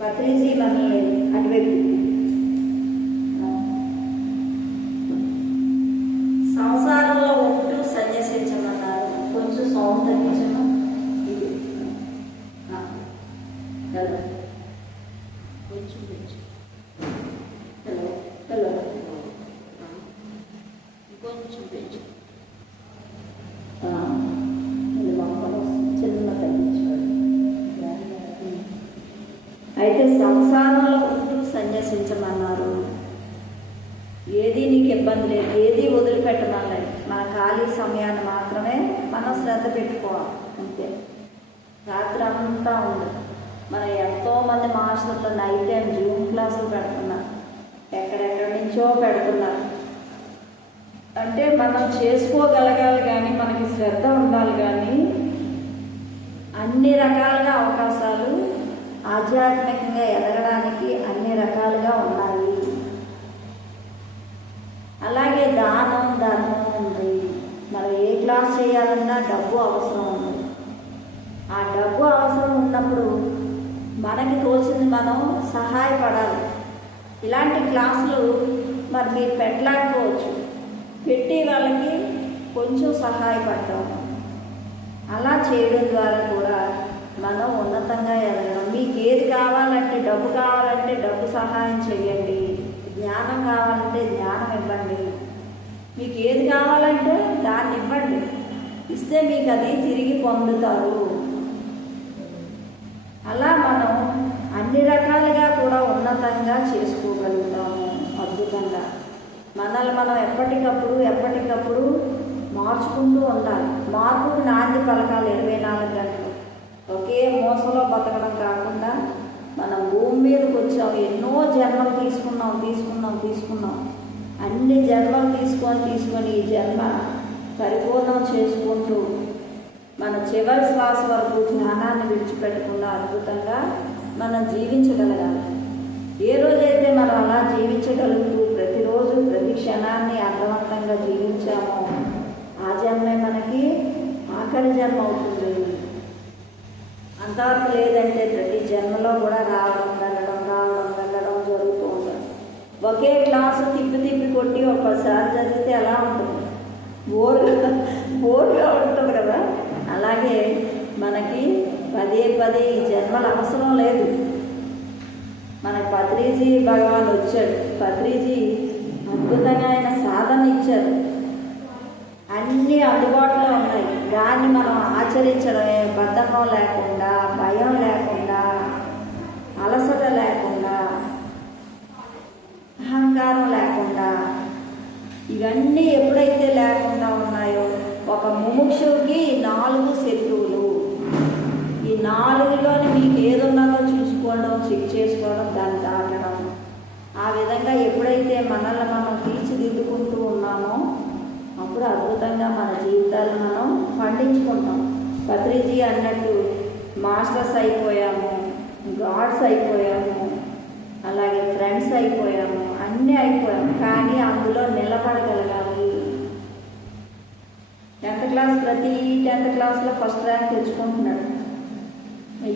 పత్రిజీ మనల్ని అటువైపు సంసారంలో ఉంటూ సన్యసించమన్నారు. కొంచెం సౌండ్ తగ్గించమా. ఇది హలో, కొంచెం హలో హలో కొంచెం పెంచు. చిన్న తగ్గించాడు. అయితే సంసారంలో ఉంటూ సన్యాసించమన్నారు. ఏది నీకు ఇబ్బంది లేదు, ఏది వదిలిపెట్టమలేదు. మన ఖాళీ సమయాన్ని మాత్రమే మనం శ్రద్ధ పెట్టుకోవాలి అంతే. రాత్రి అంతా ఉండదు. మనం ఎంతోమంది మాస్టర్లు నైట్ టైం జూమ్ క్లాసులు పెడుతున్నారు, ఎక్కడెక్కడి నుంచో పెడుతున్నారు. అంటే మనం చేసుకోగలగాలి కానీ మనకి శ్రద్ధ ఉండాలి. కానీ అన్ని రకాలుగా అవకాశాలు ఆధ్యాత్మికంగా ఎదగడానికి అన్ని రకాలుగా ఉన్నాయి. అలాగే దానం ధర్మం ఉంది. మనం ఏ క్లాస్ చేయాలన్నా డబ్బు అవసరం ఉంది. ఆ డబ్బు అవసరం ఉన్నప్పుడు మనకి తోచింది మనం సహాయపడాలి. ఇలాంటి క్లాసులు మరి మీరు పెట్టలేకపోవచ్చు, పెట్టి వాళ్ళకి కొంచెం సహాయపడతాం. అలా చేయడం ద్వారా కూడా మనం ఉన్నతంగా ఎదగడం. మీకు ఏది కావాలంటే, డబ్బు కావాలంటే డబ్బు సహాయం చేయండి, జ్ఞానం కావాలంటే జ్ఞానం ఇవ్వండి, మీకు ఏది కావాలంటే దాన్ని ఇవ్వండి. ఇస్తే మీకు అది తిరిగి పొందుతారు. అలా మనం అన్ని రకాలుగా కూడా ఉన్నతంగా చేసుకోగలుగుతాము. అద్భుతంగా మనల్ని మనం ఎప్పటికప్పుడు మార్చుకుంటూ ఉండాలి. మార్పుకు నాంది పలకాలి 24 గంటలు. ఒకే మోసలో బతకడం కాకుండా మనం భూమి మీదకి వచ్చాం, ఎన్నో జన్మలు తీసుకున్నాం. అన్ని జన్మలు తీసుకొని ఈ జన్మ పరిపూర్ణం చేసుకుంటూ మన చివరి శ్వాస వరకు జ్ఞానాన్ని విడిచిపెట్టకుండా అద్భుతంగా మనం జీవించగలగాలి. ఏ రోజైతే మనం అలా జీవించగలుగుతూ ప్రతిరోజు ప్రతి క్షణాన్ని అర్థవంతంగా జీవించామో ఆ జన్మే మనకి ఆఖరి జన్మ అవుతుంది. అంతవరకు లేదంటే ప్రతి జన్మలో కూడా రావడం వెళ్ళడం జరుగుతూ ఉంటుంది. ఒకే క్లాసు తిప్పి కొట్టి ఒకసారి చదివితే ఎలా ఉంటుంది? బోర్గా ఉంటుంది కదా. అలాగే మనకి పదే ఈ జన్మల అవసరం లేదు. మనకి పత్రిజీ భగవాన్ వచ్చాడు. పత్రిజీ అద్భుతంగా ఆయన సాధన ఇచ్చారు. అన్నీ అందుబాటులో ఉన్నాయి. దాన్ని మనం ఆచరించడమే, బద్ధకం లేకుండా, భయం లేకుండా, అలసట లేకుండా, అహంకారం లేకుండా, ఇవన్నీ ఎప్పుడైతే లేకుండా ఉన్నాయో ఒక ముముక్షువుకి 4 శత్రువులు. ఈ 4లోని మీకు ఏదున్నదో చూసుకోవడం, చెక్ చేసుకోవడం, దాన్ని దాటడం. ఆ విధంగా ఎప్పుడైతే మనల్ని మనం తీర్చిదిద్దుకుంటూ ఉన్నామో అప్పుడు అద్భుతంగా మన జీవితాలు మనం పండించుకుంటాం. పత్రిజీ అన్నట్టు మాస్టర్స్ అయిపోయాము, గాడ్స్ అయిపోయాము, అలాగే ఫ్రెండ్స్ అయిపోయాము, అన్నీ అయిపోయాము. కానీ అందులో నిలబడగలగాలి. 10th క్లాస్ ప్రతి 10th క్లాస్లో ఫస్ట్ ర్యాంక్ తెచ్చుకుంటున్నాడు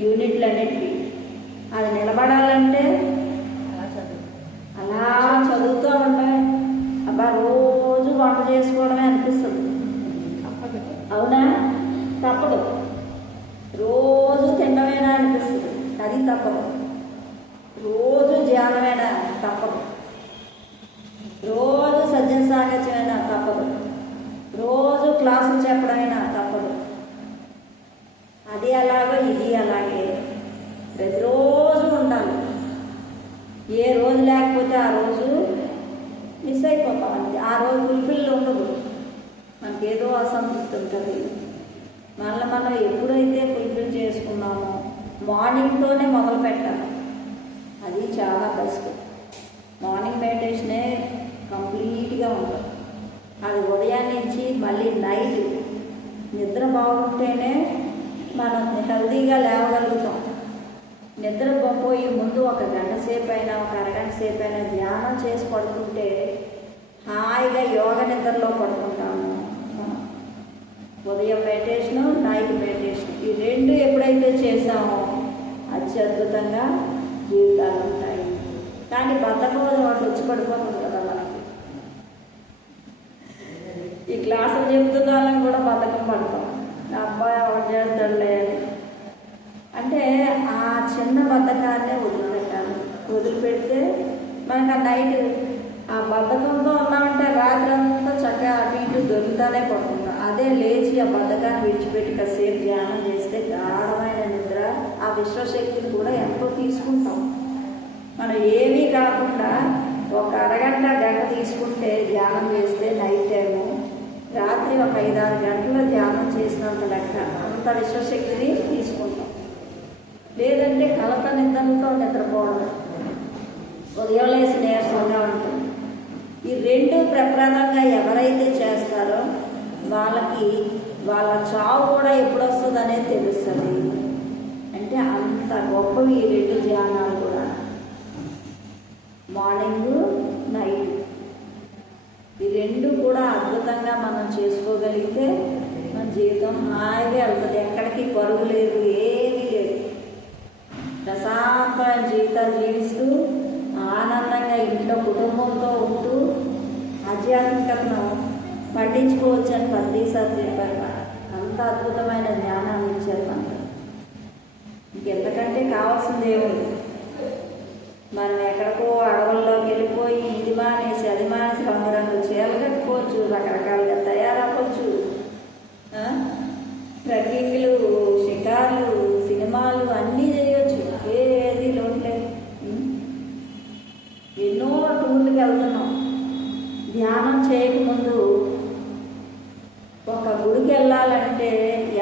యూనిట్లు అన్నిటికీ. అది నిలబడాలంటే అలా చదువుతూ ఉంటాయి. అబ్బా రోజు వంట చేసుకోవడమే అనిపిస్తుంది. అవునా? తప్పదు. రోజు తినడమేనా అనిపిస్తుంది, అది తప్పదు. రోజు ధ్యానమైనా తప్పదు. రోజు సజ్జన సాంగత్యమైనా తప్పదు. రోజు క్లాసులు చెప్పడమైనా తప్పదు. అది అలాగో ఇది అలాగే ప్రతిరోజు ఉండాలి. ఏ రోజు లేకపోతే ఆ రోజు మిస్ అయిపోతాం. అంతే. ఆ రోజు ఫుల్ఫిల్ ఉండదు. మనకేదో అసంతృప్తి ఉంటుంది. మనం ఎప్పుడైతే ఫుల్ఫిల్ చేసుకున్నామో మార్నింగ్తోనే మొదలు పెట్టాలి. అది చాలా బెస్ట్. మార్నింగ్ మెడిటేషనే కంప్లీట్గా ఉంటుంది. అది ఉదయం నుంచి మళ్ళీ నైట్ నిద్ర బాగుంటేనే మనం హెల్తీగా లేవగలుగుతాం. నిద్ర పోయి ముందు 1 గంట సేపు అయినా, 1 అరగంట సేపు అయినా ధ్యానం చేసి పడుకుంటే హాయిగా యోగ నిద్రలో పడుకుంటాము. ఉదయం మెడిటేషను, నైట్ మెడిటేషన్, ఈ 2 ఎప్పుడైతే చేసామో అత్యద్భుతంగా జీవితాలు ఉంటాయి. కానీ బద్ధకం వాటి వచ్చి పడిపోతుంది కదా మనకి. ఈ క్లాసులు చెప్తున్న వాళ్ళని కూడా బద్ధకం పడతాం. నా అబ్బాయి ఎవరు చేస్తాడులే అంటే ఆ చిన్న బద్ధకాన్నే వదిలిపెడితే మనకు ఆ నైట్ ఆ బద్ధకంతో ఉన్నామంటే రాత్రి అంతా చక్కగా అటు ఇటు దొరుకుతానే పడుతుంది. అదే లేచి ఆ బద్ధకాన్ని విడిచిపెట్టి కాసేపు ధ్యానం చేస్తే గాఢమైన నిద్ర, ఆ విశ్వశక్తిని కూడా ఎంతో తీసుకుంటాం. మనం ఏమీ కాకుండా 1 అరగంట గంట తీసుకుంటే ధ్యానం చేస్తే నైట్ టైము, రాత్రి 5-6 గంటలు ధ్యానం చేసినంత లెక్క అంత విశ్వశక్తిని తీసుకుంటాం. లేదంటే కలత నిద్రలతో నిద్రపోవడం, ఉదయం లేసి నీరసంగా ఉంటుంది. ఈ 2 ప్రప్రదంగా ఎవరైతే చేస్తారో వాళ్ళకి వాళ్ళ చావు కూడా ఎప్పుడు వస్తుంది అనేది తెలుస్తుంది. అంటే అంత గొప్పవి ఈ 2 ధ్యానాలు కూడా, మార్నింగ్ నైట్. ఈ 2 కూడా అద్భుతంగా మనం చేసుకోగలిగితే మన జీవితం హాయిగా వెళ్తుంది. ఎక్కడికి పరుగు లేదు, ఏమీ లేదు. ప్రశాంతమైన జీవితాలు జీవిస్తూ ఆనందంగా ఇంట్లో కుటుంబంతో ఉంటూ ఆధ్యాత్మికతను పండించుకోవచ్చు అని 10 సార్లు చెప్పారు. అంత అద్భుతమైన జ్ఞానాన్ని ఇచ్చారు మనకు. ఎంతకంటే కావాల్సింది ఏముంది? మనం ఎక్కడికో అడవుల్లోకి వెళ్ళిపోయి ఇది మానేసి అది మానేసి రంగురంగులు చీరలు కట్టుకోవచ్చు, రకరకాలుగా తయారవ్వచ్చు, ట్రెక్కింగ్లు, షికార్లు, సినిమాలు అన్నీ చేయవచ్చు, ఏది లోట్లేదు. ఎన్నో టూర్లకు వెళ్తున్నాం. ధ్యానం చేయకముందు ఒక గుడికి వెళ్ళాలంటే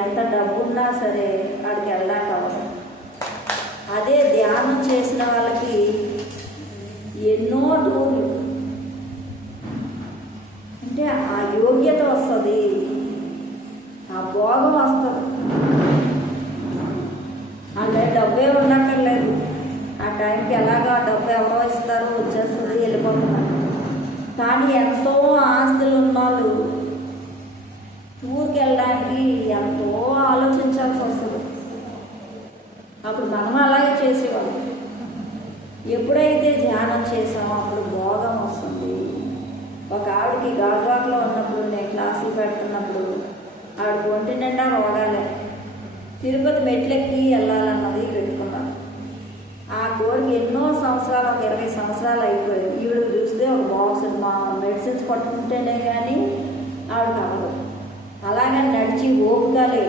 ఎంత డబ్బున్నా సరే అక్కడికి వెళ్ళాక అవ్వదు. అదే ధ్యానం చేసిన వాళ్ళకి ఎన్నో టూర్లు అంటే ఆ యోగ్యత వస్తుంది, ఆ భోగం వస్తుంది. అంటే డబ్బే ఉండక్కర్లేదు. ఆ టైంకి ఎలాగో డబ్బు ఎవరో ఇస్తారు, వచ్చేస్తుంది, వెళ్ళిపోతున్నారు. కానీ ఎంతో ఆస్తులు ఉన్నవాళ్ళు టూర్కి వెళ్ళడానికి ఎంతో ఆలోచించాల్సి వస్తుంది. అప్పుడు మనం అలాగే చేసేవాళ్ళం. ఎప్పుడైతే ధ్యానం చేసామో అప్పుడు భోగం వస్తుంది. ఒక ఆవిడకి గాజువాకలో ఉన్నప్పుడు నేను క్లాసులు పెడుతున్నప్పుడు ఆవిడకి ఒంటి నిండా రోగాలే. తిరుపతి మెట్లెక్కి వెళ్ళాలన్నది పెట్టుకున్నాను. ఆ కోరిక ఎన్నో సంవత్సరాలు, ఒక 20 సంవత్సరాలు అయిపోయాయి. ఈవిడకి చూస్తే ఒక బాక్స్ మెడిసిన్స్ పట్టుకుంటేనే కానీ ఆవిడకి అవ్వదు. అలాగే నడిచి ఓపికలే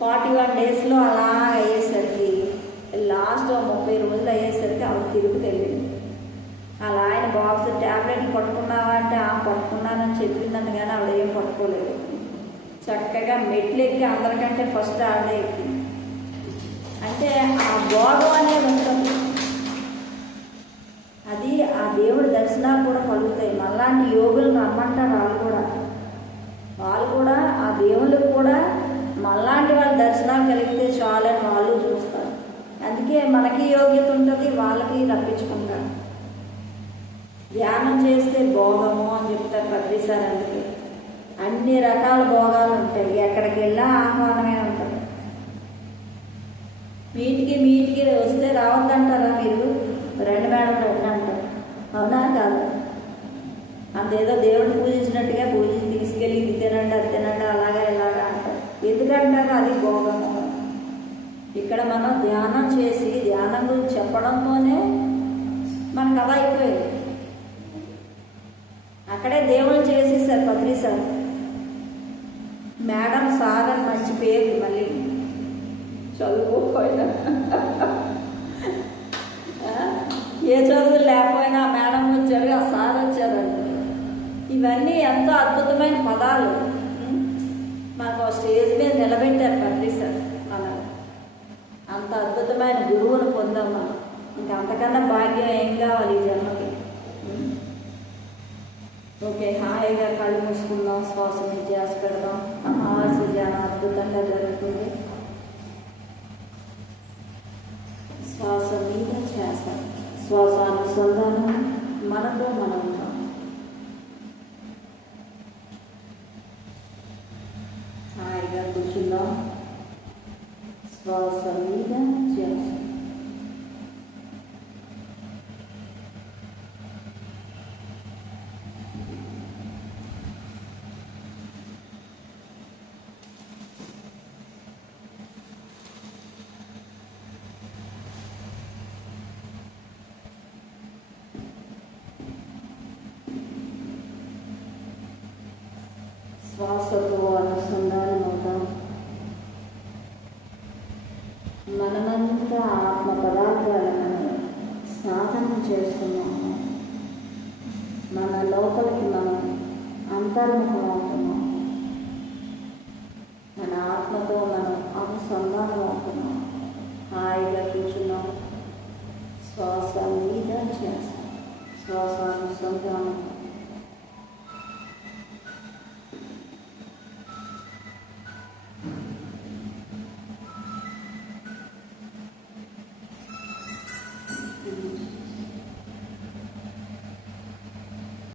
41 డేస్లో అలా అయ్యేసరికి లాస్ట్ 30 రోజులు అయ్యేసరికి ఆవిడ తిరుగుతూ వెళ్ళింది. అలా ఆయన బాక్స్ ట్యాబ్లెట్లు పట్టుకున్నావా అంటే పట్టుకున్నానని చెప్పిందని కానీ ఆవిడ ఏం పట్టుకోలేదు. చక్కగా మెట్లు ఎక్కి అందరికంటే ఫస్ట్ ఆవిడే ఎక్కి. అంటే ఆ భోగం అనేది ఉంటుంది. అది ఆ దేవుడి దర్శనాలు కూడా కలుగుతాయి. మళ్ళాంటి యోగులు రమ్మంటారు. వాళ్ళు కూడా ఆ దేవుళ్ళకి కూడా మళ్ళాంటి వాళ్ళ దర్శనాలు కలిగితే చాలని వాళ్ళు చూస్తారు. అందుకే మనకి యోగ్యత ఉంటుంది, వాళ్ళకి రప్పించుకుంటారు. ధ్యానం చేస్తే భోగము అని చెప్తారు పత్రిసారి. అందుకే అన్ని రకాల భోగాలు ఉంటాయి. ఎక్కడికి వెళ్ళా ఆహ్వానమే ఉంటుంది. మీటికి వస్తే రావద్దంటారా మీరు? రండి మేడం రండి అంటారు. అవునా కాదు? అంతేదో దేవుడిని పూజించినట్టుగా పూజించి తీసుకెళ్ళి ఇది తినండి అది తినండి అలాగా ఇలాగా అంటారు. ఎందుకంటారు? అది భోగము. ఇక్కడ మనం ధ్యానం చేసి ధ్యానం గురించి చెప్పడంతోనే మనకు అలా అయిపోయింది. అక్కడే దేవుళ్ళు చేసేసారు పత్రిసారు. మేడం సార్ అని మంచి పేరు, మళ్ళీ చదువుకోపోయినా ఏ చదువు లేకపోయినా మేడం వచ్చారు, ఆ సార్ వచ్చారండి. ఇవన్నీ ఎంతో అద్భుతమైన పదాలు. మనకు స్టేజ్ మీద నిలబెట్టారు పత్రిసారు. మనం అంత అద్భుతమైన గురువును పొందాం మనం. ఇంకా అంతకన్నా భాగ్యం ఏం కావాలి ఈ జన్మకి? ఓకే, హాయిగా కళ్ళు మూసుకుందాం, శ్వాస మీద ధ్యాస పెడదాం. ధ్యానం అద్భుతంగా జరుగుతుంది. శ్వాస మీద ధ్యాస, శ్వాసానుసంధానం మనతో మనం ఉంటాం. హాయిగా కూర్చుందాం. శ్వాస మీద ధ్యాస. శ్వాసతో అనుసంధానం అవుతాం. మనమంతా ఆత్మ పదార్థాలను సాధన చేస్తున్నాము. మన లోపలికి మనం అంతర్ముఖం